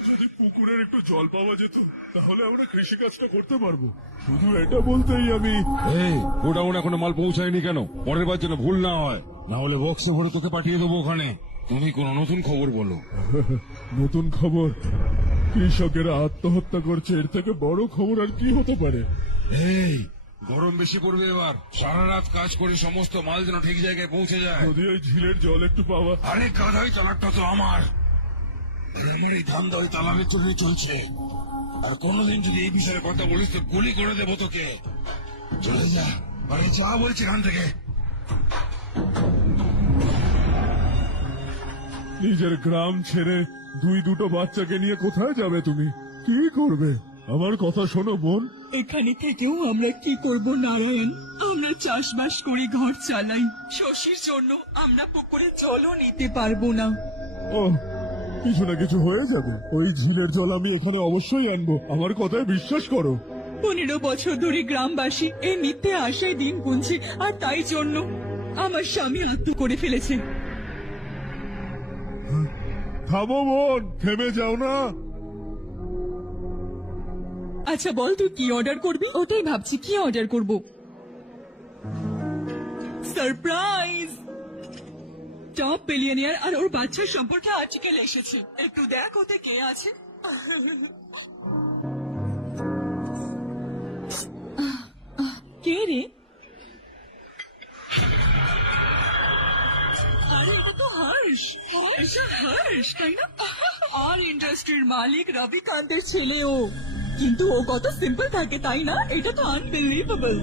যদি পুকুরের একটু জল পাওয়া যেত তাহলে আমরা কৃষি কাজটা করতে পারবো। শুধু এটা বলতেই আমি এই গোডাউন এখনো মাল পৌঁছায়নি কেন? পরের বার যেন ভুল না হয়, না হলে বক্সে ভরে তোকে পাঠিয়ে দেবো ওখানে। তুমি কোনো নতুন খবর বলো। নতুন খবর? কৃষকেরা আত্মহত্যা করছে, এর থেকে বড় খবর আর কি হতে পারে? এই গরম বেশি পড়বে এবার, সারা রাত কাজ করে সমস্ত মাল যেন ঠিক জায়গায় পৌঁছে যায়। যদি ওই ঝিলের জল একটু পাওয়া। আরে গাধাই, তালাকটা তো আমার। এই ধান্দা ওই তালাকের চলে চলছে, আর কোনোদিন যদি এই বিষয়ে কথা বলিস তো গুলি করে দেবো তোকে। চলে যা, আরে যা বলছি এখান থেকে। নিজের গ্রাম ছেড়ে দুটো বাচ্চাকে নিয়ে কোথায় যাবে তুমি? কি করবে? আমার কথা শোনো বোন। এখানে থেকেও আমরা কি করব নারায়ণ? আমরা চাষবাস করি, ঘর চালাই। শশীর জন্য আমরা পুকুরে জলও নিতে পারবো না। ও, কিছু না কিছু হয়ে যাবে। ওই ঝিলের জল আমি এখানে অবশ্যই আনবো, আমার কথায় বিশ্বাস করো। 15 বছর ধরে গ্রামবাসী এই মিথ্যে আশায় দিন গুনছে, আর তাই জন্য আমার স্বামী আত্মহত্যা করে ফেলেছে। থামো বোন, থেমে যাও না। আচ্ছা বল, তুই কি অর্ডার করবি? ওটাই ভাবছি কি অর্ডার করব। সারপ্রাইজ! টপ বিলিয়নিয়ার আর ওর বাচ্চার সম্পর্কে আর্টিকেল এসেছে, একটু দেখ ওতে কে আছে। কে রে? আরে ও তো হর্ষ। হর্ষ তাই না? আর ইন্ডাস্ট্রির মালিক রবিকান্তের ছেলে ও। কিন্তু ও কত সিম্পল থাকে তাই না? এটা তো unbelievable.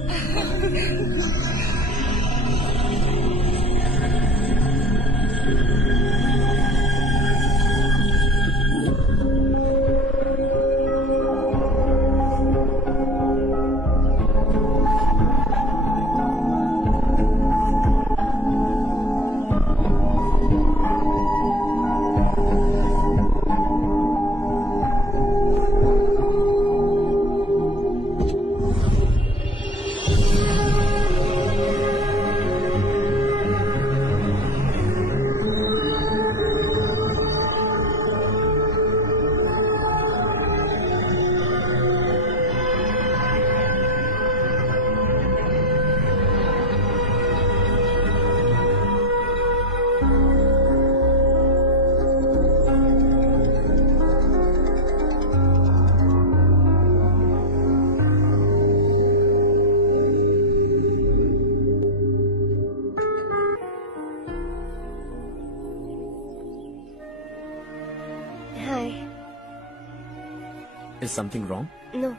Is something wrong? No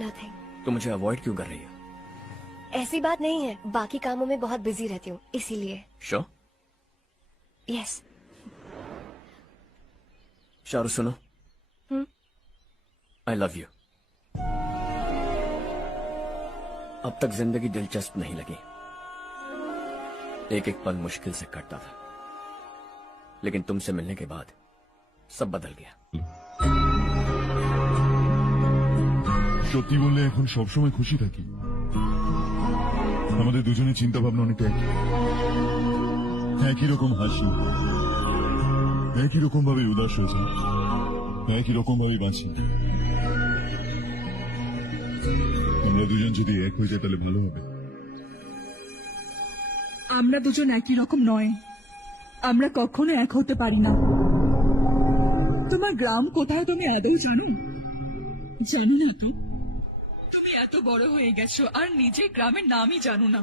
nothing. तो मुझे अवॉइड क्यों कर रही हो? ऐसी बात नहीं है, बाकी कामों में बहुत बिजी रहती हूँ इसीलिए। श्योर? यस। शारू सुनो, आई लव यू। अब तक जिंदगी दिलचस्प नहीं लगी, एक एक पल मुश्किल से कटता था, लेकिन तुमसे मिलने के बाद सब बदल गया। সত্যি বললে এখন সবসময় খুশি থাকি। আমাদের দুজনের চিন্তা ভাবনা অনেকটা একই রকম হাসি, একই রকম ভাবে উদাস হয়ে যায়, একই রকম ভাবে বাঁচি। আমরা দুজন যদি এক হয়ে যায় তাহলে ভালো হবে। আমরা দুজন একই রকম নয়, আমরা কখনো এক হতে পারি না। তোমার গ্রাম কোথায় তুমি আদৌ জানো? জানো না তো? তুমি এত বড় হয়ে গেছো আর নিজের গ্রামের নামই জানো না।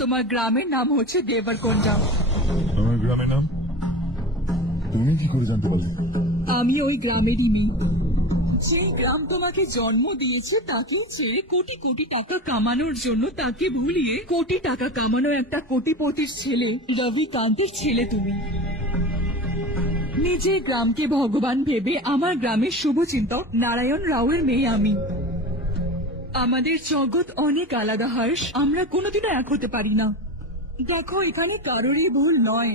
তোমার গ্রামের নাম হচ্ছে দেবরকোন্ডা। আমার গ্রামের নাম তুমি কি করে জানতে পারলে? আমি ওই গ্রামেরই মেয়ে। যে গ্রাম তোমাকে জন্ম দিয়েছে তাকে ছেড়ে কোটি কোটি টাকা কামানোর জন্য তাকে ভুলিয়ে কোটি টাকা কামানো একটা কোটিপতির ছেলে রবিকান্তের ছেলে তুমি। নিজের গ্রামকে ভগবান ভেবে আমার গ্রামের শুভচিন্তক নারায়ণ রাওয়ের মেয়ে আমি। আমাদের জগৎ অনেক আলাদা হর্ষ, আমরা কোনোদিনও এক হতে পারি না। দেখো এখানে কারোরই ভুল নয়,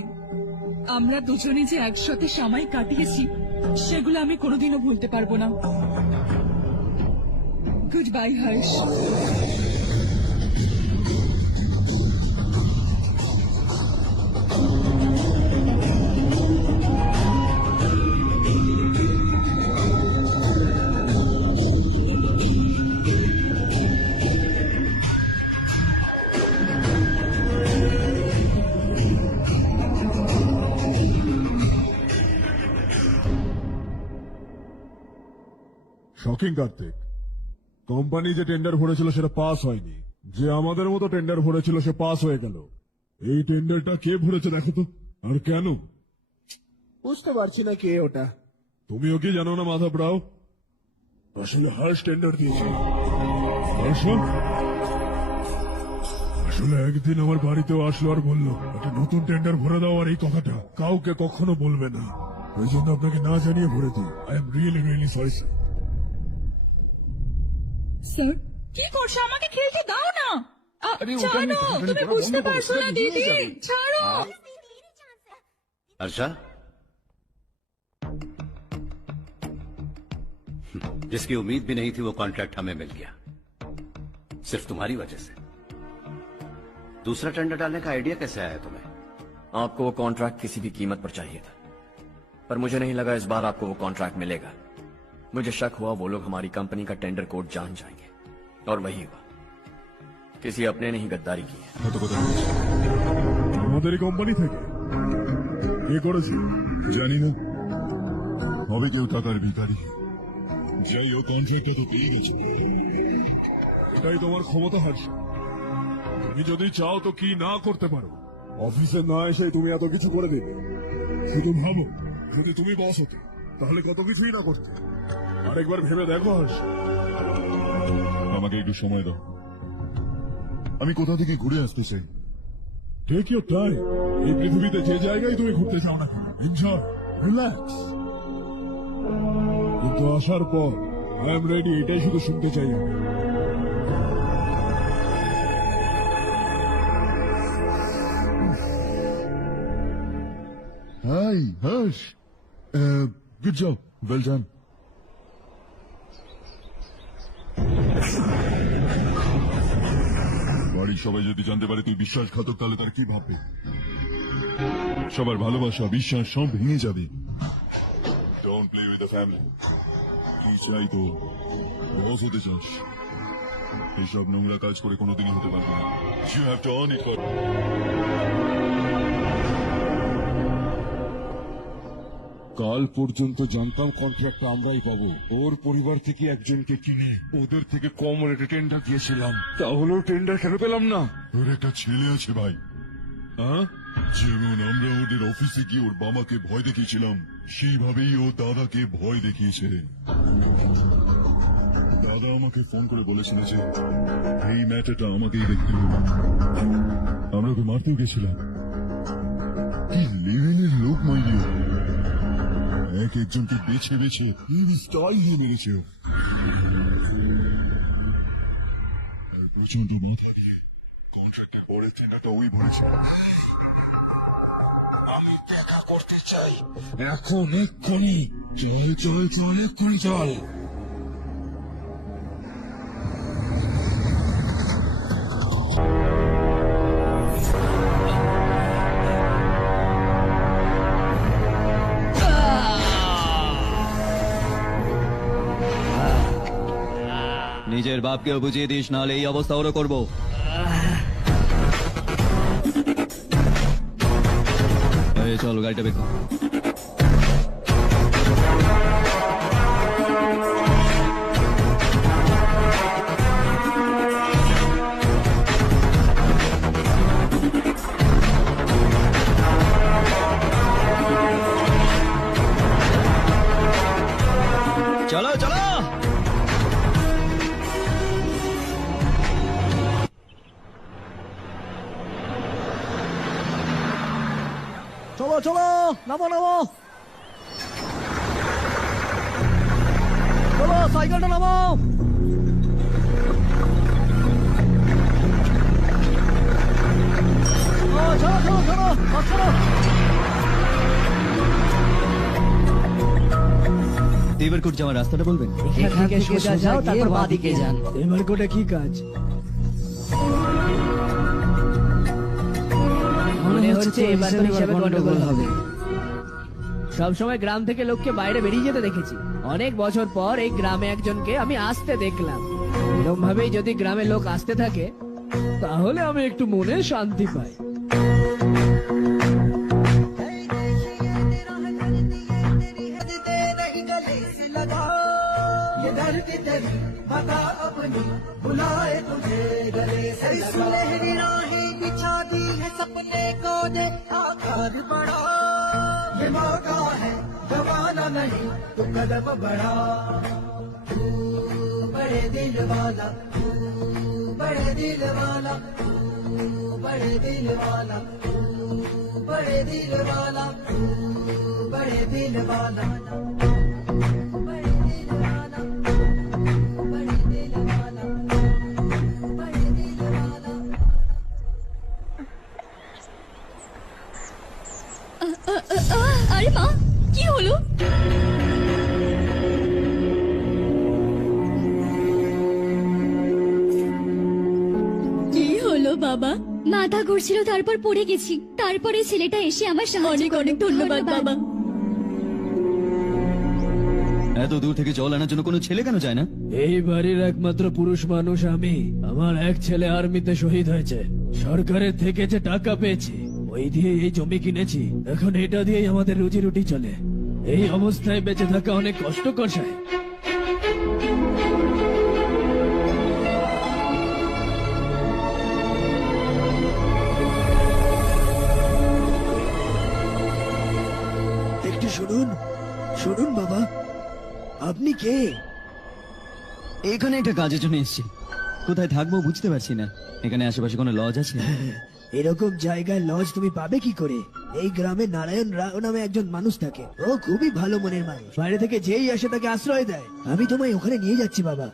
আমরা দুজনে যে একসাথে সময় কাটিয়েছি সেগুলো আমি কোনোদিনও ভুলতে পারবো না। Good bye Harsh. Shocking Kartik, company যে টেন্ডার ভরেছিল সেটা পাস হয়নি, যে আমাদের মতো টেন্ডার ভরেছিল সে পাস হয়ে গেল। এই টেন্ডারটা কে ভরেছে দেখো তো, আর কেন? বুঝতে পারছি না কে ওটা। তুমিও কি জানো না মাধব রাও? আসলে হর্ষ টেন্ডার দিয়েছে। হর্ষ আসলে একদিন আমার বাড়িতেও আসলো আর বললো একটা নতুন টেন্ডার ভরে দাও, আর এই কথাটা কাউকে কখনো বলবে না। ওই জন্য আপনাকে না জানিয়ে ভরে দিই। I am really really sorry sir. Sir কি করছো? আমাকে খেলতে দাও না। ছাড়ো, তুমি বুঝতে পারছো না দিদি, ছাড়ো। अर्षा, जिसकी उम्मीद भी नहीं थी वो कॉन्ट्रैक्ट हमें मिल गया, सिर्फ तुम्हारी वजह से। दूसरा टेंडर डालने का आइडिया कैसे आया तुम्हें? आपको वो कॉन्ट्रैक्ट किसी भी कीमत पर चाहिए था, पर मुझे नहीं लगा इस बार आपको वो कॉन्ट्रैक्ट मिलेगा। मुझे शक हुआ वो लोग हमारी कंपनी का टेंडर कोड जान जाएंगे, और वही हुआ। किसी अपने ने ही गद्दारी की है। আমাদের কোম্পানি থেকে কে করেছে জানি না, হবে কেউ টাকার ভিখারি। যাই হোক কন্ট্রাক্টটা তো পেয়ে গেছে। এটাই তোমার ক্ষমতা হর্ষ। তুমি যদি চাও তো কি না করতে পারো। অফিসে না এসে তুমি এত কিছু করে দেবে। শুধু ভাবো, যদি তুমি বস হতে তাহলে কত কিছুই না করতে। আরেকবার ভেবে দেখো হর্ষ। আমাকে একটু সময় দাও, আমি কোথা থেকে ঘুরে আসতে চাই। Take your time. এই পৃথিবীতে যে জায়গায় তুমি ঘুরতে চাও না, এনজয়, রিল্যাক্স। কিন্তু আসার পর আই এম রেডি, এটাই শুধু শুনতে চাই আমি। Hi Harsh, good job, well done. বাড়ির সবাই যদি জানতে পারে তুই বিশ্বাসঘাতক তাহলে তার কি ভাববে? সবার ভালোবাসা বিশ্বাস সব ভেঙে যাবে। Don't play with the family. তুই চাই তো বস হতে চাস, এইসব নোংরা কাজ করে কোনোদিনই হতে পারবে না। You have to earn it for. কাল পর্যন্ত জানতাম কন্ট্রাক্টটা আমরাই পাবো। ওর পরিবার থেকে একজনকে কিনে ওদের থেকে কম রেটে টেন্ডার দিয়েছিলাম, তাহলেও টেন্ডার কেন পেলাম না? ওর একটা ছেলে আছে ভাই, যেমন আমরা ওদের অফিসে গিয়ে ওর বাবাকে ভয় দেখিয়েছিলাম, সেইভাবেই ও দাদাকে ভয় দেখিয়েছে। দাদা আমাকে ফোন করে বলেছিল যে এই ম্যাটারটা আমাকেই দেখতে হবে। আমরা ওকে মারতেও গেছিলাম। কি লেভেলের লোক মাইরিও, এক একজনকে বেছে বেছে স্টাইল দিয়ে মেরেছে ও। আর প্রচন্ড মাথা দিয়ে কন্ট্রাক্টের পরের ঠেকাটা ওই ভরেছে। আমি দেখা করতে চাই এখন, এক্ষুনি। চল চল চল, এক্ষুনি চল। নিজের বাপকেও বুঝিয়ে দিস, নাহলে এই অবস্থা ওরও করবো। এই চল, গাড়িটা বের কর। চলো চলো। চলো চলো, নামো নামো, চলো সাইকেলটা নামো। চলো চলো চলো চলো। দেবরকোট যাওয়ার রাস্তাটা বলবেন? এখান থেকে সোজা যাও, তারপর বাঁদিকে যান। দেবরকোটে কি কাজ? মনে হচ্ছে এবার তো হিসাবে গন্ডগোল হবে। সবসময় গ্রাম থেকে লোককে বাইরে বেরিয়ে যেতে দেখেছি, অনেক বছর পর এই গ্রামে একজনকে আমি আসতে দেখলাম। এরকম ভাবেই যদি গ্রামে লোক আসতে থাকে তাহলে আমি একটু মনে শান্তি পাই। सपने को दे आकार बढ़ा, ये मौका है गवाना नहीं, तू कदम बढ़ा। तू बड़े दिल वाला, तू बड़े दिल वाला, तू बड़े दिल वाला, तू बड़े दिल वाला, तू बड़े दिल वाला। আরে মা, কি হলো? কি হলো বাবা? মাথা ঘুরছিল, তারপর পড়ে গেছি। তারপরে ছেলেটা এসে আমার সাহায্য। অনেক অনেক ধন্যবাদ বাবা। এত দূর থেকে জল আনার জন্য কোনো ছেলে কেন যায় না? এই বাড়ির একমাত্র পুরুষ মানুষ আমি। আমার এক ছেলে আর্মিতে শহীদ হয়েছে, সরকারের থেকে যে টাকা পেয়েছি ওই দিয়ে এই জমি কিনেছি। এখন এটা দিয়েই আমাদের রুজি রুটি চলে। এই অবস্থায় বেঁচে থাকা অনেক কষ্টকর সাহেব। একটু শুনুন, শুনুন বাবা, আপনি কে? এখানে একটা কাজের জন্য এসেছি। কোথায় থাকবো বুঝতে পারছি না। এখানে আশেপাশে কোনো লজ আছে? এরকম জায়গায় লজ তুমি পাবে কি করে? এই গ্রামে নারায়ণ রাও নামে একজন মানুষ থাকে, ও খুবই ভালো মনের মানুষ। বাইরে থেকে যেই আসে তাকে আশ্রয় দেয়। আমি তোমায় ওখানে নিয়ে যাচ্ছি বাবা।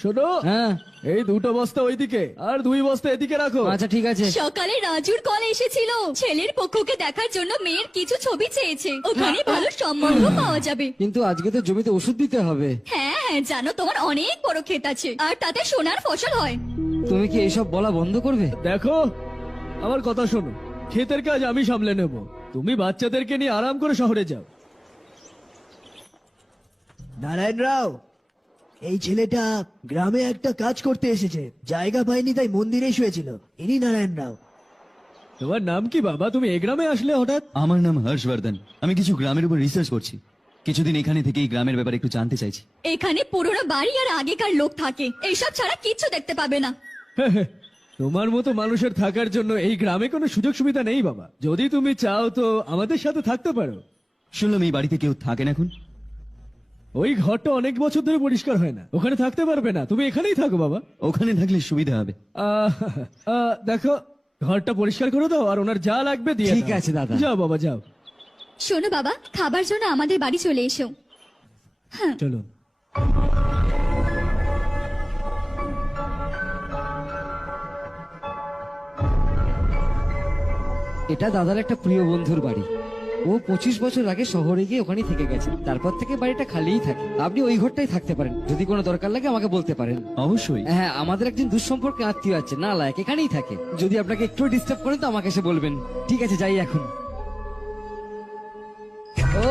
শোনো, হ্যাঁ, এই 2টো বস্তা ওইদিকে আর 2 বস্তা এদিকে রাখো। আচ্ছা ঠিক আছে। সকালে রাজুর কল এসেছিল, ছেলের পক্ষকে দেখার জন্য মেয়ের কিছু ছবি চেয়েছে। ওখানে ভালো সম্বন্ধ পাওয়া যাবে। কিন্তু আজকে তো জমিতে ওষুধ দিতে হবে। হ্যাঁ হ্যাঁ, জানো তোমার অনেক বড় ক্ষেত আছে আর তাতে সোনার ফসল হয়। তুমি কি এসব বলা বন্ধ করবে? দেখো, আমার কথা শোনো, ক্ষেতের কাজ আমি সামলে নেব। তুমি বাচ্চাদেরকে নিয়ে আরাম করে শহরে যাও। নারায়ণ রাও, এই ছেলেটা গ্রামে একটা কাজ করতে এসেছে, জায়গা পায়নি তাই মন্দিরে শুয়েছিল। ইনি নারায়ণ রাও। তোমার নাম কি বাবা? তুমি এই গ্রামে আসলে হঠাৎ? আমার নাম হর্ষবর্ধন। আমি কিছু গ্রামের উপর রিসার্চ করছি। কিছুদিন এখানে থেকে এই গ্রামের ব্যাপারে একটু জানতে চাইছি। এখানে পুরোনো বাড়ি আর আগেকার লোক থাকে, এইসব ছাড়া কিচ্ছু দেখতে পাবে না। তোমার মতো মানুষের থাকার জন্য এই গ্রামে কোনো সুযোগ সুবিধা নেই বাবা। যদি তুমি চাও তো আমাদের সাথে থাকতে পারো। শুনলাম এই বাড়িতে কেউ থাকে না এখন। ওই ঘরটা অনেক বছর ধরে পরিষ্কার হয় না, ওখানে থাকতে পারবে না, তুমি এখানেই থাকো বাবা। ওখানে থাকলে সুবিধা হবে। দেখো ঘরটা পরিষ্কার করে দাও, আর ওনার যা লাগবে দিয়ে ঠিক দাও। আছে, দাদা। যাও বাবা যাও। শোনো বাবা, খাবার জন্য আমাদের বাড়ি চলে এসো। হ্যাঁ চলো। এটা দাদার একটা প্রিয় বন্ধুর বাড়ি। ও 25 বছর আগে শহরে গিয়ে ওখানেই থেকে গেছে, তারপর থেকে বাড়িটা খালিই থাকে। আপনি ওই ঘরটাই থাকতে পারেন, যদি কোনো দরকার লাগে আমাকে বলতে পারেন। অবশ্যই। হ্যাঁ, আমাদের একজন দুঃসম্পর্কে আত্মীয় আছে, না লায়ক, এখানেই থাকে। যদি আপনাকে একটু ডিস্টার্ব করেন তো আমাকে এসে বলবেন। ঠিক আছে, যাই এখন। ও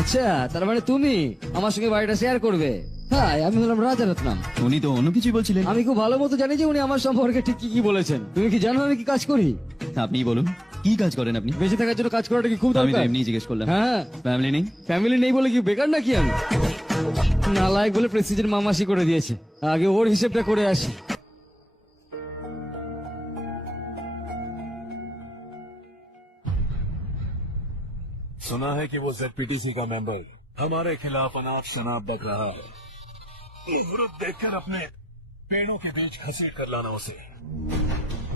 আচ্ছা, তার মানে তুমি আমার সঙ্গে বাড়িটা শেয়ার করবে। হ্যাঁ, আমি হলাম রাজারত্নম। উনি তো অন্য কিছুই বলছিলেন। আমি খুব ভালো মতো জানি যে উনি আমার সম্পর্কে ঠিক কি কি বলেছেন। তুমি কি জানো আমি কি কাজ করি? আপনি বলুন, কি কাজ করেন আপনি? বেঁচে থাকার জন্য কাজ করাটা কি খুব আমি তো দরকার? এমনি জিজ্ঞেস করলাম। হ্যাঁ, ফ্যামিলি নেই? ফ্যামিলি নেই বলে কি বেকার নাকি আমি? নালায়ক বলে প্রেসিডেন্ট মামাসি করে দিয়েছে। আগে ওর হিসেবটা করে আসি। सुना है कि वो ZPTC का मेंबर हमारे खिलाफ अनाप शनाप बक रहा है। मुहूर्त देखकर अपने पेड़ों के बीच घसीट कर लाना उसे।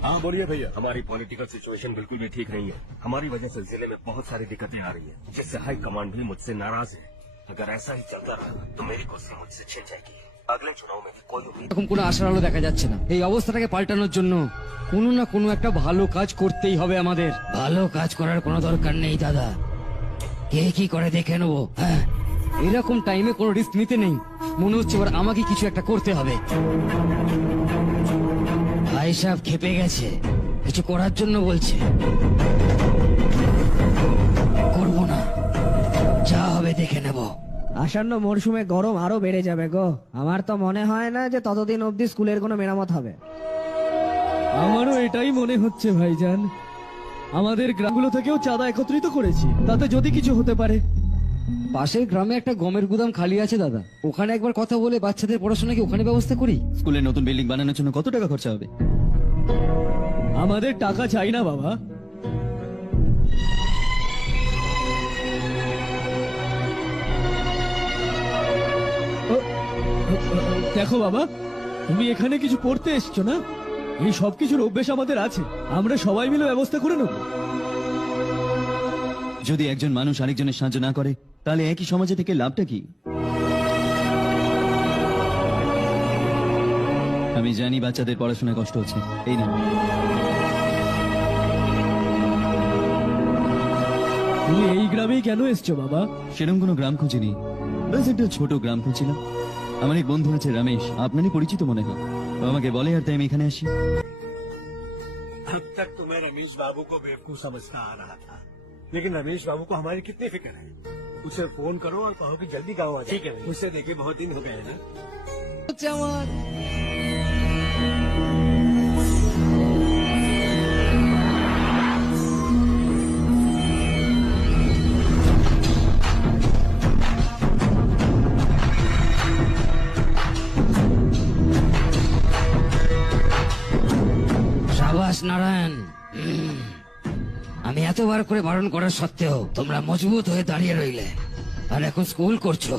हाँ बोलिए भैया। हमारी पॉलिटिकल सिचुएशन बिल्कुल भी ठीक नहीं है। हमारी वजह से जिले में बहुत सारी दिक्कतें आ रही है, जिससे हाई कमांड भी मुझसे नाराज है। अगर ऐसा ही चलता रहा तो मेरी कुर्सी मुझसे छिन जाएगी। अगले चुनाव में कोई उम्मीद এরকম কোনো আশার আলো দেখা যাচ্ছে না। এই অবস্থাটাকে পাল্টানোর জন্য কোনো না কোনো একটা ভালো কাজ করতেই হবে আমাদের। ভালো কাজ করার কোনো দরকার নেই দাদা, কে কি করে দেখে নেবো। হ্যাঁ, এরকম টাইমে কোনো রিস্ক নিতে নেই। মনে হচ্ছে এবার আমাকে কিছু একটা করতে হবে। ভাই সাহেব খেপে গেছে, কিছু করার জন্য বলছে। করবো না, যা হবে দেখে নেব। আসন্ন মরশুমে গরম আরো বেড়ে যাবে গো। আমার তো মনে হয় না যে ততদিন অবধি স্কুলের কোনো মেরামত হবে। আমারও এটাই মনে হচ্ছে ভাইজান। আমাদের গ্রামগুলো থেকেও চাঁদা একত্রিত করেছি, তাতে যদি কিছু হতে পারে। পাশের গ্রামে একটা গমের গুদাম খালি আছে দাদা, ওখানে একবার কথা বলে বাচ্চাদের পড়াশোনা কি ওখানে ব্যবস্থা করি? স্কুলের নতুন বিল্ডিং বানানোর জন্য কত টাকা খরচা হবে? আমাদের টাকা চাই না বাবা। দেখো বাবা, তুমি এখানে কিছু পড়তে এসছো না? এই সব কিছুর অভ্যেস আমাদের আছে, আমরা সবাই মিলে ব্যবস্থা করে নেব। যদি একজন মানুষ আরেকজনের সাহায্য না করে তাহলে একই সমাজে থেকে লাভটা কি? আমি জানি বাচ্চাদের পড়াশোনায় কষ্ট হচ্ছে, এই না। তুমি এই গ্রামেই কেন এসছো বাবা? সেরকম কোনো গ্রাম খুঁজিনি, ব্যাস একটা ছোট গ্রাম খুঁজছিলাম। আমার এক বন্ধু আছে রমেশ, আপনারই পরিচিত মনে হয়। ও আমাকে বলে আর তাই আমি এখানে আসি। अब तक तो मैं रमेश बाबू को बेवकूफ समझता आ रहा था, लेकिन रमेश बाबू को हमारी कितनी फिक्र है। उसे फोन करो और कहो कि जल्दी गाँव आ जाए। ठीक है, उसे देखे बहुत दिन हो गए हैं ना। সাবাস নারায়ণ। আমি এতবার করে বারণ করার সত্ত্বেও তোমরা মজবুত হয়ে দাঁড়িয়ে রইলে, আর এখন স্কুল করছো।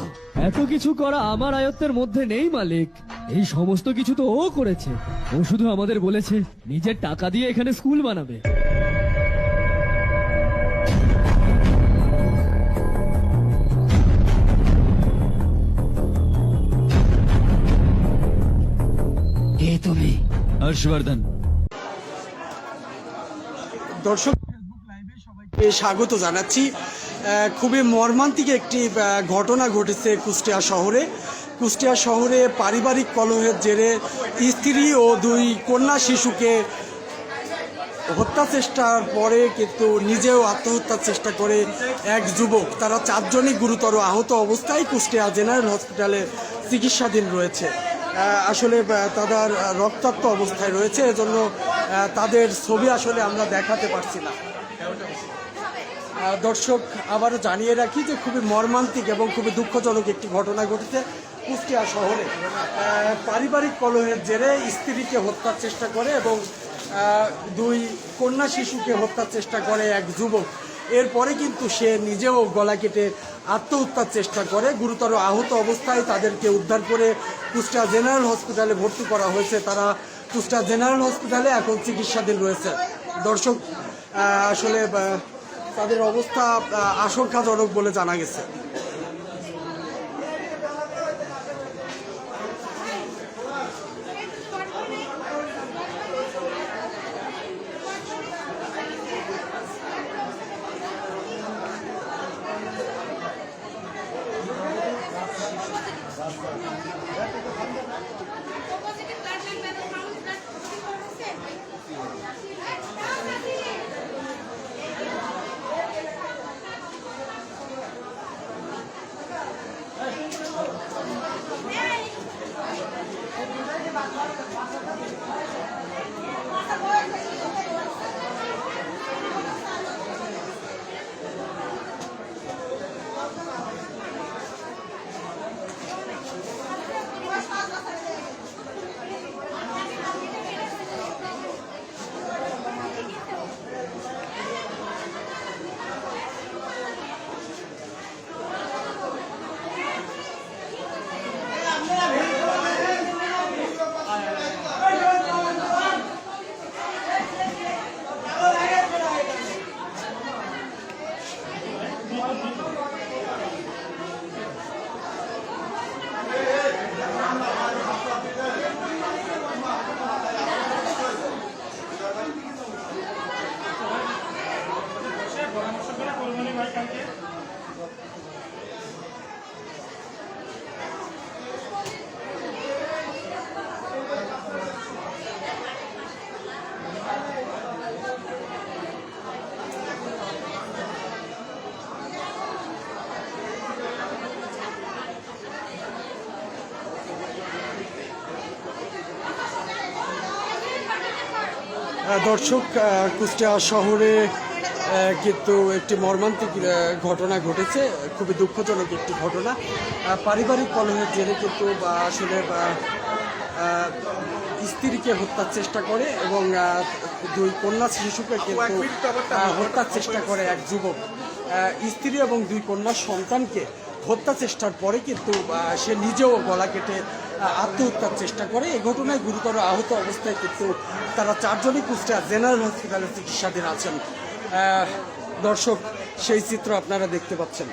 এত কিছু করা আমার আয়ত্তের মধ্যে নেই মালিক। এই সমস্ত কিছু তো ও করেছে। ও শুধু আমাদের বলেছে নিজের টাকা দিয়ে এখানে স্কুল বানাবে। কে তুমি? হর্ষবর্ধন। দর্শক স্বাগত জানাচ্ছি। খুবই মর্মান্তিক একটি ঘটনা ঘটেছে কুষ্টিয়া শহরে। কুষ্টিয়া শহরে পারিবারিক কলহের জেরে স্ত্রী ও দুই কন্যা শিশুকে হত্যা চেষ্টার পরে কিন্তু নিজেও আত্মহত্যার চেষ্টা করে এক যুবক। তারা চারজনই গুরুতর আহত অবস্থায় কুষ্টিয়া জেনারেল হসপিটালে চিকিৎসাধীন রয়েছে। আসলে তাদের রক্তাক্ত অবস্থায় রয়েছে, এজন্য তাদের ছবি আসলে আমরা দেখাতে পারছি না। দর্শক আবারও জানিয়ে রাখি যে খুবই মর্মান্তিক এবং খুবই দুঃখজনক একটি ঘটনা ঘটেছে কুষ্টিয়া শহরে। পারিবারিক কলহের জেরে স্ত্রীকে হত্যার চেষ্টা করে এবং দুই কন্যা শিশুকে হত্যার চেষ্টা করে এক যুবক। এরপরে কিন্তু সে নিজেও গলা কেটে আত্মহত্যার চেষ্টা করে। গুরুতর আহত অবস্থায় তাদেরকে উদ্ধার করে কুষ্টিয়া জেনারেল হসপিটালে ভর্তি করা হয়েছে। তারা কুষ্টিয়া জেনারেল হসপিটালে এখন চিকিৎসাধীন রয়েছে। দর্শক, আসলে তাদের অবস্থা আশঙ্কাজনক বলে জানা গেছে। দর্শক, কুষ্টিয়া শহরে কিন্তু একটি মর্মান্তিক ঘটনা ঘটেছে। খুবই দুঃখজনক একটি ঘটনা। পারিবারিক কলহের জেরে কিন্তু আসলে স্ত্রীকে হত্যার চেষ্টা করে এবং দুই কন্যা শিশুকে কিন্তু হত্যার চেষ্টা করে এক যুবক। স্ত্রী এবং দুই কন্যা সন্তানকে হত্যা চেষ্টার পরে কিন্তু সে নিজেও গলা কেটে আত্মহত্যার চেষ্টা করে। এই ঘটনায় গুরুতর আহত অবস্থায় কিন্তু তারা চারজনই কুষ্টিয়া জেনারেল হসপিটালে চিকিৎসাধীন আছেন। দর্শক, সেই চিত্র আপনারা দেখতে পাচ্ছেন।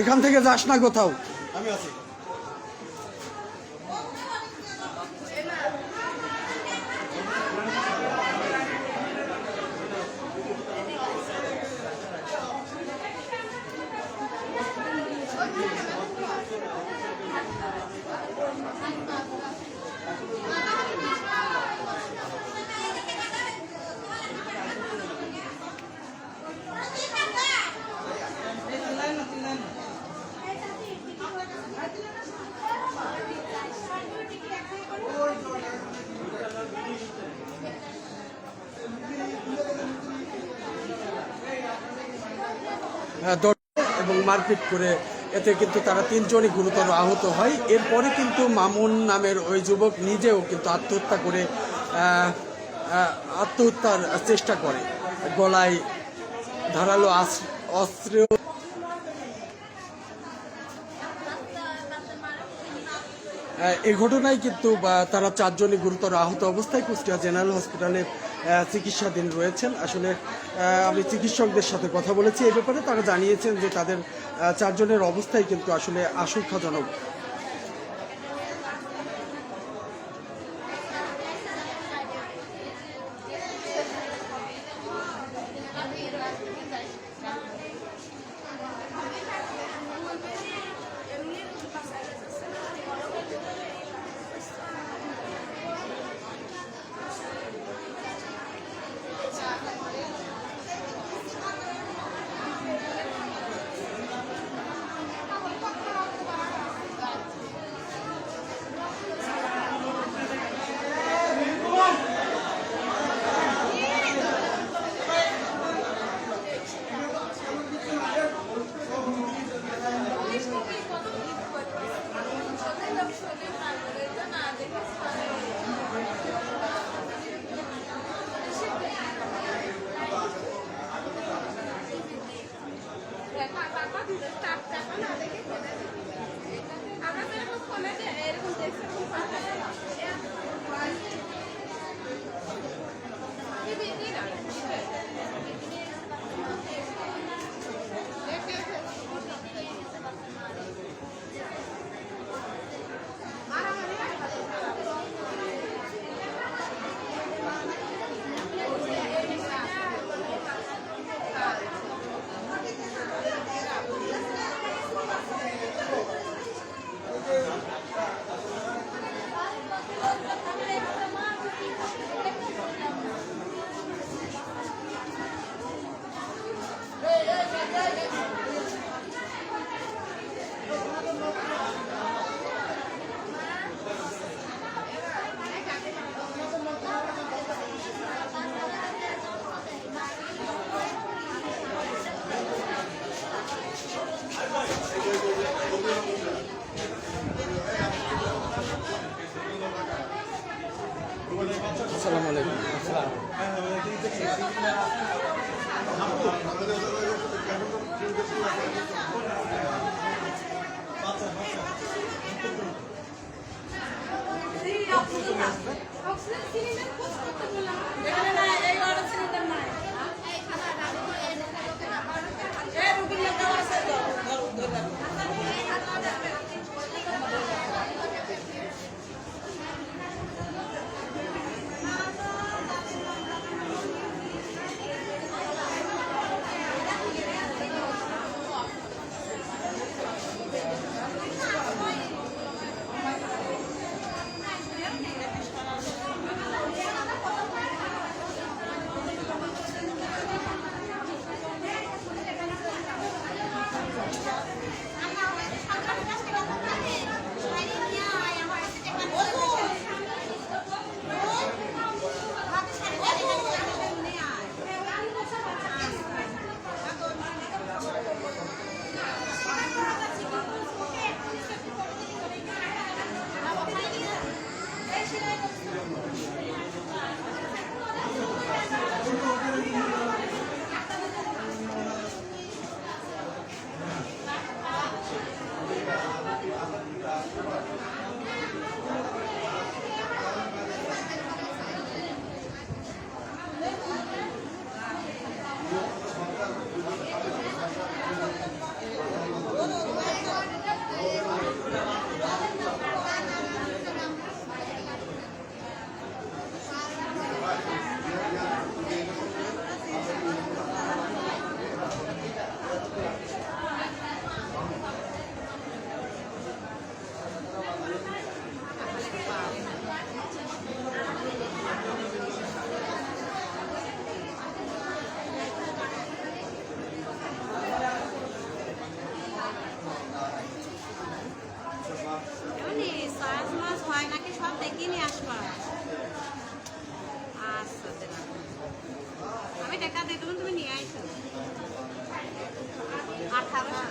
এখান থেকে যাস না কোথাও। আমি আছি। এবং মারপিট করে এতে কিন্তু তারা তিনজনই গুরুতর আহত হয়। এরপরে কিন্তু মামুন নামের ওই যুবক নিজেও কিন্তু আত্মহত্যা করে আত্মহত্যার চেষ্টা করে, গলায় ধারালো অস্ত্র। এই ঘটনায় কিন্তু তারা চারজনই গুরুতর আহত অবস্থায় কুষ্টিয়া জেনারেল হসপিটালে চিকিৎসাধীন রয়েছেন। আসলে আমি চিকিৎসকদের সাথে কথা বলেছি এই ব্যাপারে, তারা জানিয়েছেন যে তাদের চারজনের অবস্থাই কিন্তু আসলে আশঙ্কাজনক।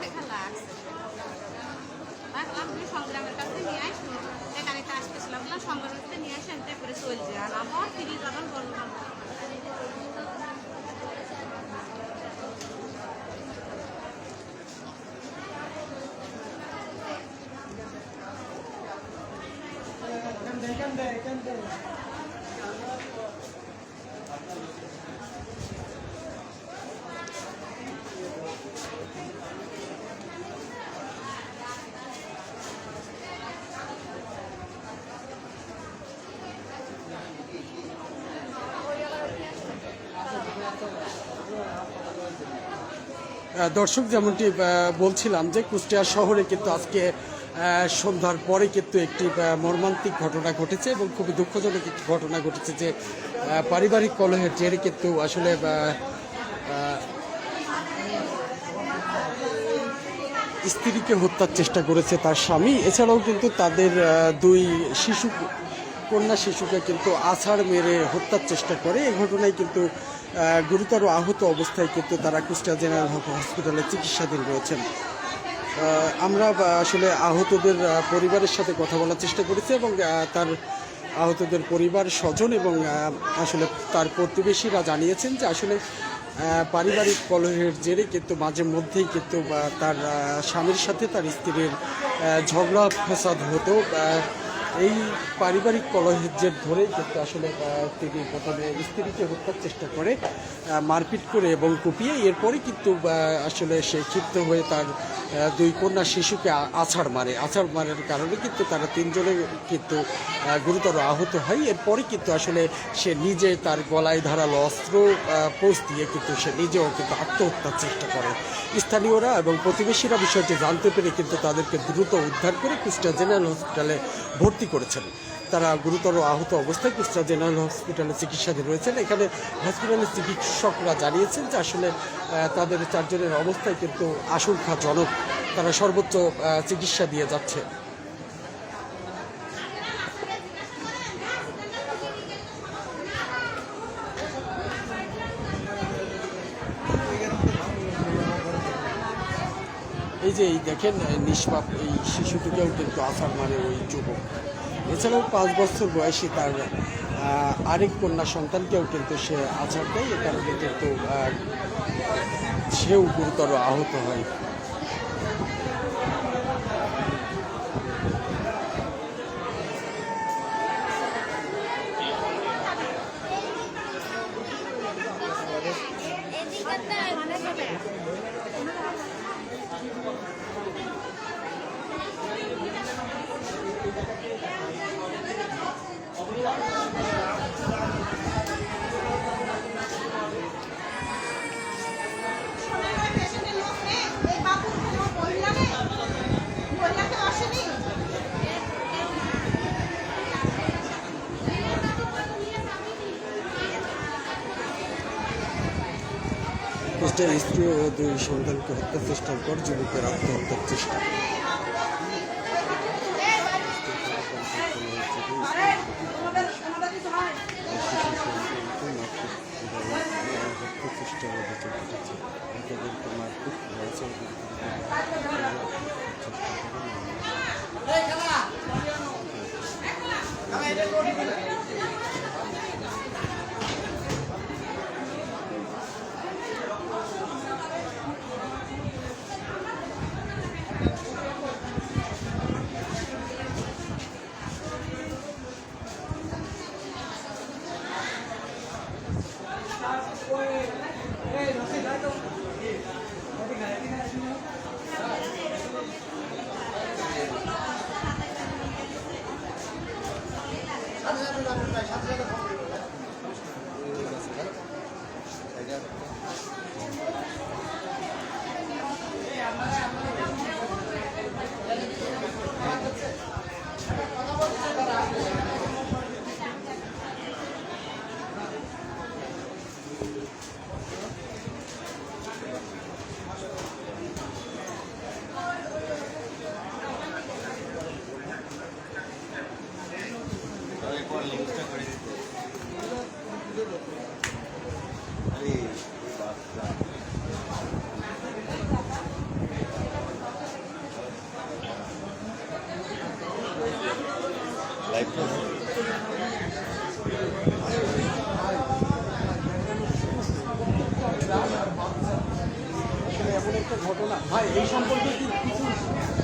দেখা লাগছে সংগ্রামের কাছে নিয়ে আসুন এখানে তো আসতেছিলাম না সংগ্রামের কাছে নিয়ে আসেন তারপরে চলছে আর আমার ফিরি যখন বললাম দর্শক যেমনটি বলছিলাম যে কুষ্টিয়া শহরে কিন্তু আজকে সন্ধ্যার পরে কিন্তু একটি মর্মান্তিক ঘটনা ঘটেছে এবং খুবই দুঃখজনক একটি ঘটনা ঘটেছে যে পারিবারিক কলহের জেরে কিন্তু আসলে স্ত্রীকে হত্যার চেষ্টা করেছে তার স্বামী। এছাড়াও কিন্তু তাদের দুই কন্যা শিশুকে কিন্তু আছাড় মেরে হত্যার চেষ্টা করে। এই ঘটনায় কিন্তু গুরুতর আহত অবস্থায় কিন্তু তারা কুষ্টিয়া জেনারেল হসপিটালে চিকিৎসাধীন রয়েছেন। আমরা আসলে আহতদের পরিবারের সাথে কথা বলার চেষ্টা করেছি এবং তার আহতদের পরিবার স্বজন এবং আসলে তার প্রতিবেশীরা জানিয়েছেন যে আসলে পারিবারিক কলহের জেরে কিন্তু মাঝে মধ্যেই কিন্তু তার স্বামীর সাথে তার স্ত্রীর ঝগড়া ফ্যাসাদ হতো। এই পারিবারিক কলহের জের ধরেই কিন্তু আসলে তিনি প্রথমে স্ত্রীকে হত্যার চেষ্টা করে মারপিট করে এবং কুপিয়ে এরপরে কিন্তু আসলে সে ক্ষিপ্ত হয়ে তার দুই কন্যা শিশুকে আছাড় মারার কারণে কিন্তু তারা তিনজনে কিন্তু গুরুতর আহত হয়। এরপরে কিন্তু আসলে সে নিজে তার গলায় ধারালো অস্ত্র পোষ দিয়ে কিন্তু সে নিজেও কিন্তু আত্মহত্যার চেষ্টা করে। স্থানীয়রা এবং প্রতিবেশীরা বিষয়টি জানতে পেরে কিন্তু তাদেরকে দ্রুত উদ্ধার করে কুষ্টিয়া জেনারেল হসপিটালে ভর্তি করেছেন। তারা গুরুতর আহত অবস্থায় কুষ্টিয়া জেনারেল হসপিটালে চিকিৎসাধীন রয়েছেন। এখানে হসপিটালের চিকিৎসকরা জানিয়েছেন যে আসলে তাদের চারজনের অবস্থায় কিন্তু আশঙ্কাজনক, তারা সর্বোচ্চ চিকিৎসা দিয়ে যাচ্ছে। এই যে দেখেন নিষ্পাপ এই শিশুটিকেও কিন্তু আছাড় মারে ওই যুবক। এছাড়াও 5 বছর বয়সী তার আরেক কন্যা সন্তানকেও কিন্তু সে আছাড় দেয়। এ কারণে কিন্তু সেও গুরুতর আহত হয়। স্ত্রী ও দুই সন্তানকে হত্যার চেষ্টার পর যুবকের আত্মহত্যার চেষ্টা।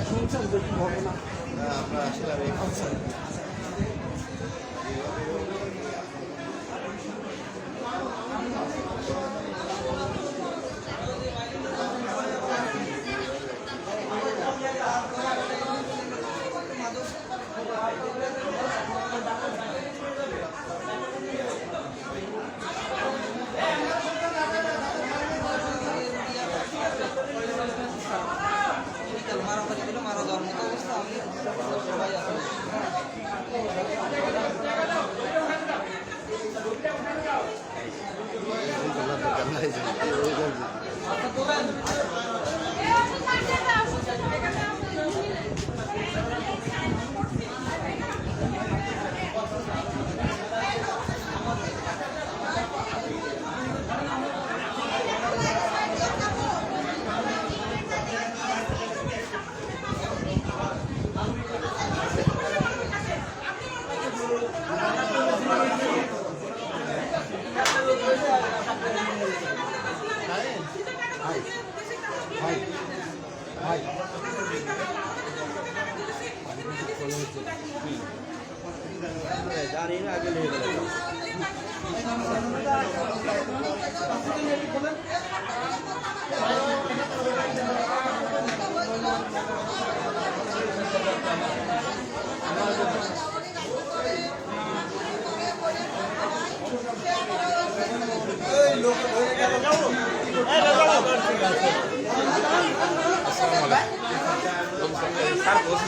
শুনছেন যে কি ঘটনা? আচ্ছা।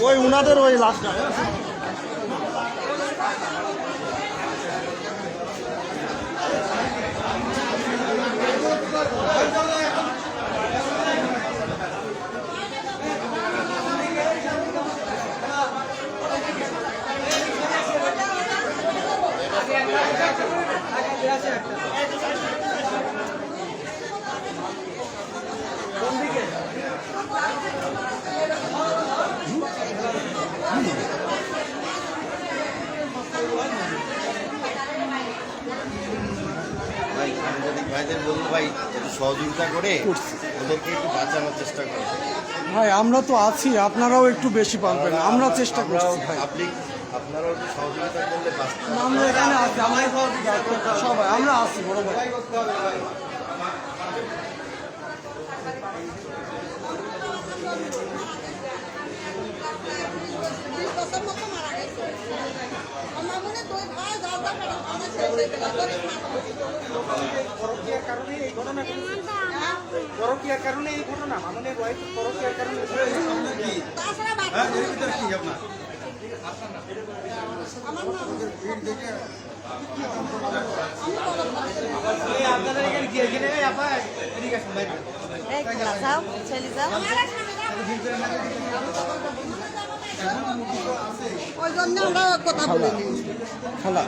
ওই উনাদের ওই লাস্টটা ভাইদের বলবো ভাই একটু সহযোগিতা করে ওদেরকে একটু বাঁচানোর চেষ্টা করে। ভাই আমরা তো আছি, আপনারাও একটু বেশি পারবেন, আমরা চেষ্টা করছি ভাই। আপনারাও একটু সহযোগিতা করলে আমরা এখানে আছি, সবাই আমরা আছি বড় ভাই। পরকীয়ার কারণে এই ঘটনা, মামুনের ওয়াইফ পরকীয়ার কারণে আপনাদের এখানে গিয়ে গেলে এদিকে আসুন ভাই, চলে যাও। ওই জন্য আমরা কথা বলি। খালা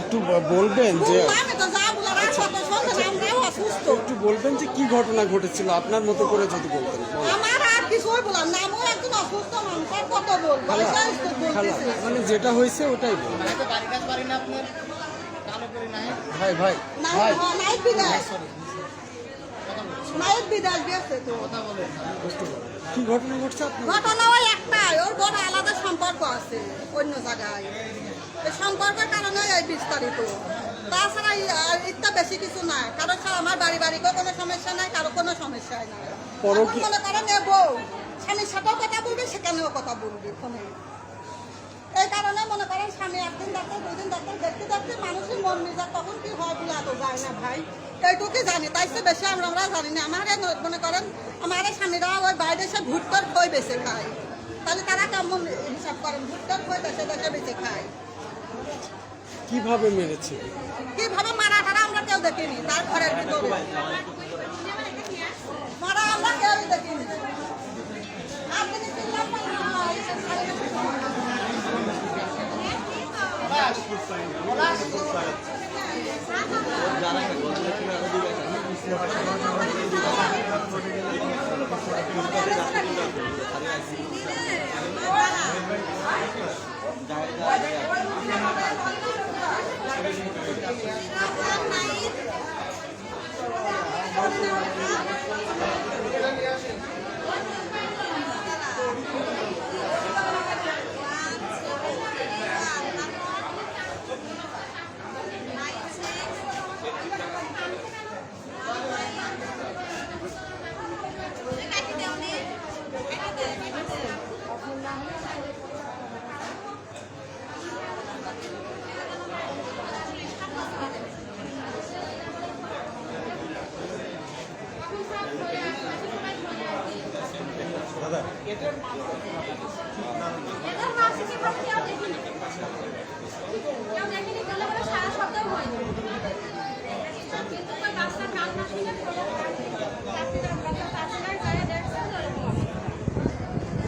একটু বলবেন যে একটু বলবেন যে কি ঘটনা ঘটেছিল আপনার মতো করে যদি বলতেন। আমার আর কিছুই বলার না, আমি একজন অসুস্থ মানুষ, আর কত বলবো? খালা মানে যেটা হয়েছে ওটাই বল। ভাই ভাই ভাই নাইট বিদায়, নাইট বিদায় দিয়েছে তো। কি ঘটনা ঘটছে আপনার? ঘটনা ওই একটাই, ওর বড় আলাদা সম্পর্ক আছে অন্য জায়গায়, এই সম্পর্কের কারণে এই বিস্তারিত। তাছাড়া ইত্যা বেশি কিছু না, কারো আমার বাড়ি বাড়িকেও কোনো সমস্যা নাই, কারো কোনো সমস্যাই নাই। মনে করেন এ বউ স্বামীর সাথেও কথা বলবে, সেখানেও কথা বলবে ফোনে। এই কারণে মনে করেন স্বামী একদিন ডাক্তার, দুদিন ডাক্তার দেখতে দেখতে মানুষের মন মেজাজ তখন কি হয় বলে এত যায় না ভাই, এইটুকু জানি, তাই সে বেশি আমরা জানি না। আমার মনে করেন আমার স্বামীরা ওই বাইরে এসে ভুট্টার খই বেছে খায়, তাহলে তারা কেমন হিসাব করেন? ভুট্টার খই দেশে দেশে বেছে খায়। কিভাবে মেরেছে? কিভাবে মারা টারা আমরা কেউ দেখিনি, তার ঘরের ভিতরে মারা আমরা কেউ দেখিনি। এদের মাসে কি ভাবে কেউ দেখেনি গেলে বলে সারা সপ্তাহ হয়নি কিন্তু ওই বাচ্চার কান্না শুনে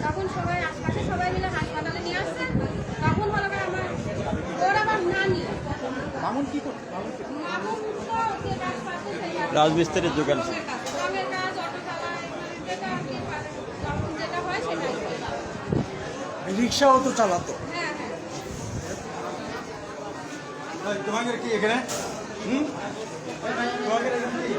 তখন সবাই আশপাশে সবাই মিলে হাসপাতালে নিয়ে আসছে তখন হলো আমার ওর আবার নানি মামুন কি করছে মামুন তো যে কাজ করতে সেই রাজমিস্ত্রির দোকান রঙের কাজ অটো চালায় যেটা আর কি যখন যেটা হয় সেটাই রিক্সাও তো চালাতো। তোমাদের কি এখানে তোমাদের এখানে কি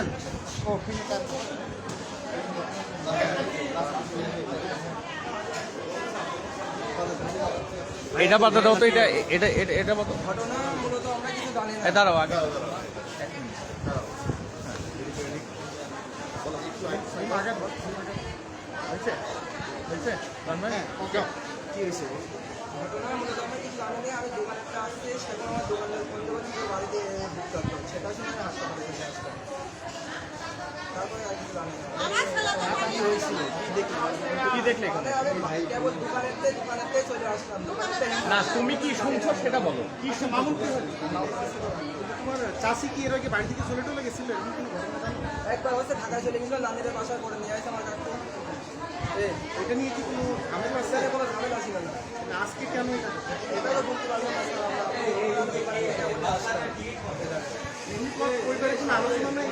আসছেন ও কিন্তু তার এটা বাধা দাও তো, এটা এটা এটা এটা বাধা। ঘটনা মূলত আমরা কিছু জানি না। দাঁড়াও আগে। কি হয়েছে? ঘটনা মূলত আমরা কিছু জানি না। আমি দোকানে আসছি, সেখানে আমার দোকানের বন্ধু ছিল বাড়িতে ঢুকতে হবে। সেটা শুনে আমি হাসপাতালে চলে আসলাম। তারপরে আর কিছু জানি না। কি হয়েছিল? কি দেখলে এখানে? আমি কেবল দোকানেতে চলে আসলাম। দোকানেতে না, তুমি কি শুনছো সেটা বলো। কি মামুন কি হলো? তোমার চাষি কি এর আগে বাড়ি থেকে চলে টলে গেছিল? এরকম কোনো ঘটনা জানো? একবার হচ্ছে ঢাকায় চলে গেছিল, নানিদের বাসায় করে নিয়ে আসছে আমার কাছে। এটা নিয়ে কি কোনো ঝামেলা আছে? কোনো ঝামেলা ছিল না। আজকে কেন এটা হচ্ছে? এটা তো বলতে পারবো না স্যার, আমরা এই দোকানে কেবল আসলাম। এমনি তোমার পরিবারে কোনো আলোচনা নেই?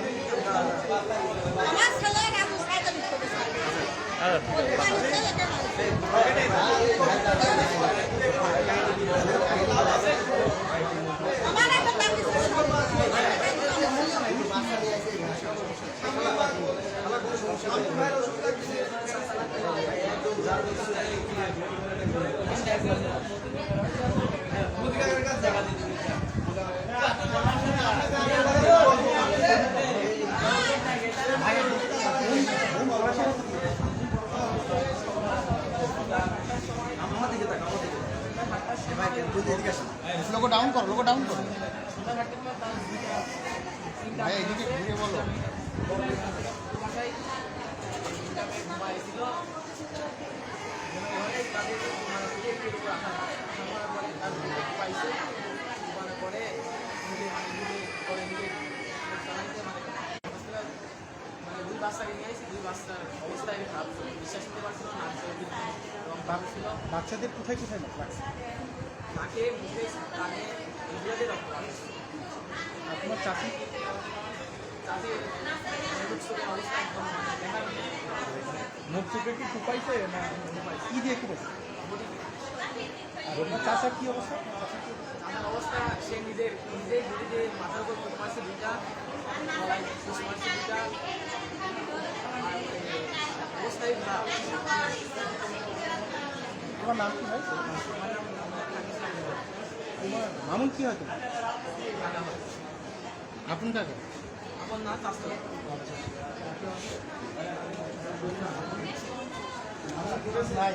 আমার ছেলে রামু সাইকেল করতেছে লোগো ডাউন করো, লোগো ডাউন করো। ভাই এদিকে ঘুরে বলো। বাচ্চাদের কোথায় কোথায় লাগছে? নাকে, মুখে, কানে, এগুলোতে রক্ত লাগছে। আর তোমার চাষি মুখ চোখে কি কুপাইছে না কি দিয়ে কুপাইছে? তোমার চাষার কি অবস্থা? আমার অবস্থা সে নিজের মাথার উপর ফুট মারছে দুইটা, গলায় ফুস মারছে দুইটা, অবস্থায় খারাপ। তোমার নাম কি হয়? তোমার মামুন কি হয় তোমার? আপন কাকে? আমার না চাষ নাই।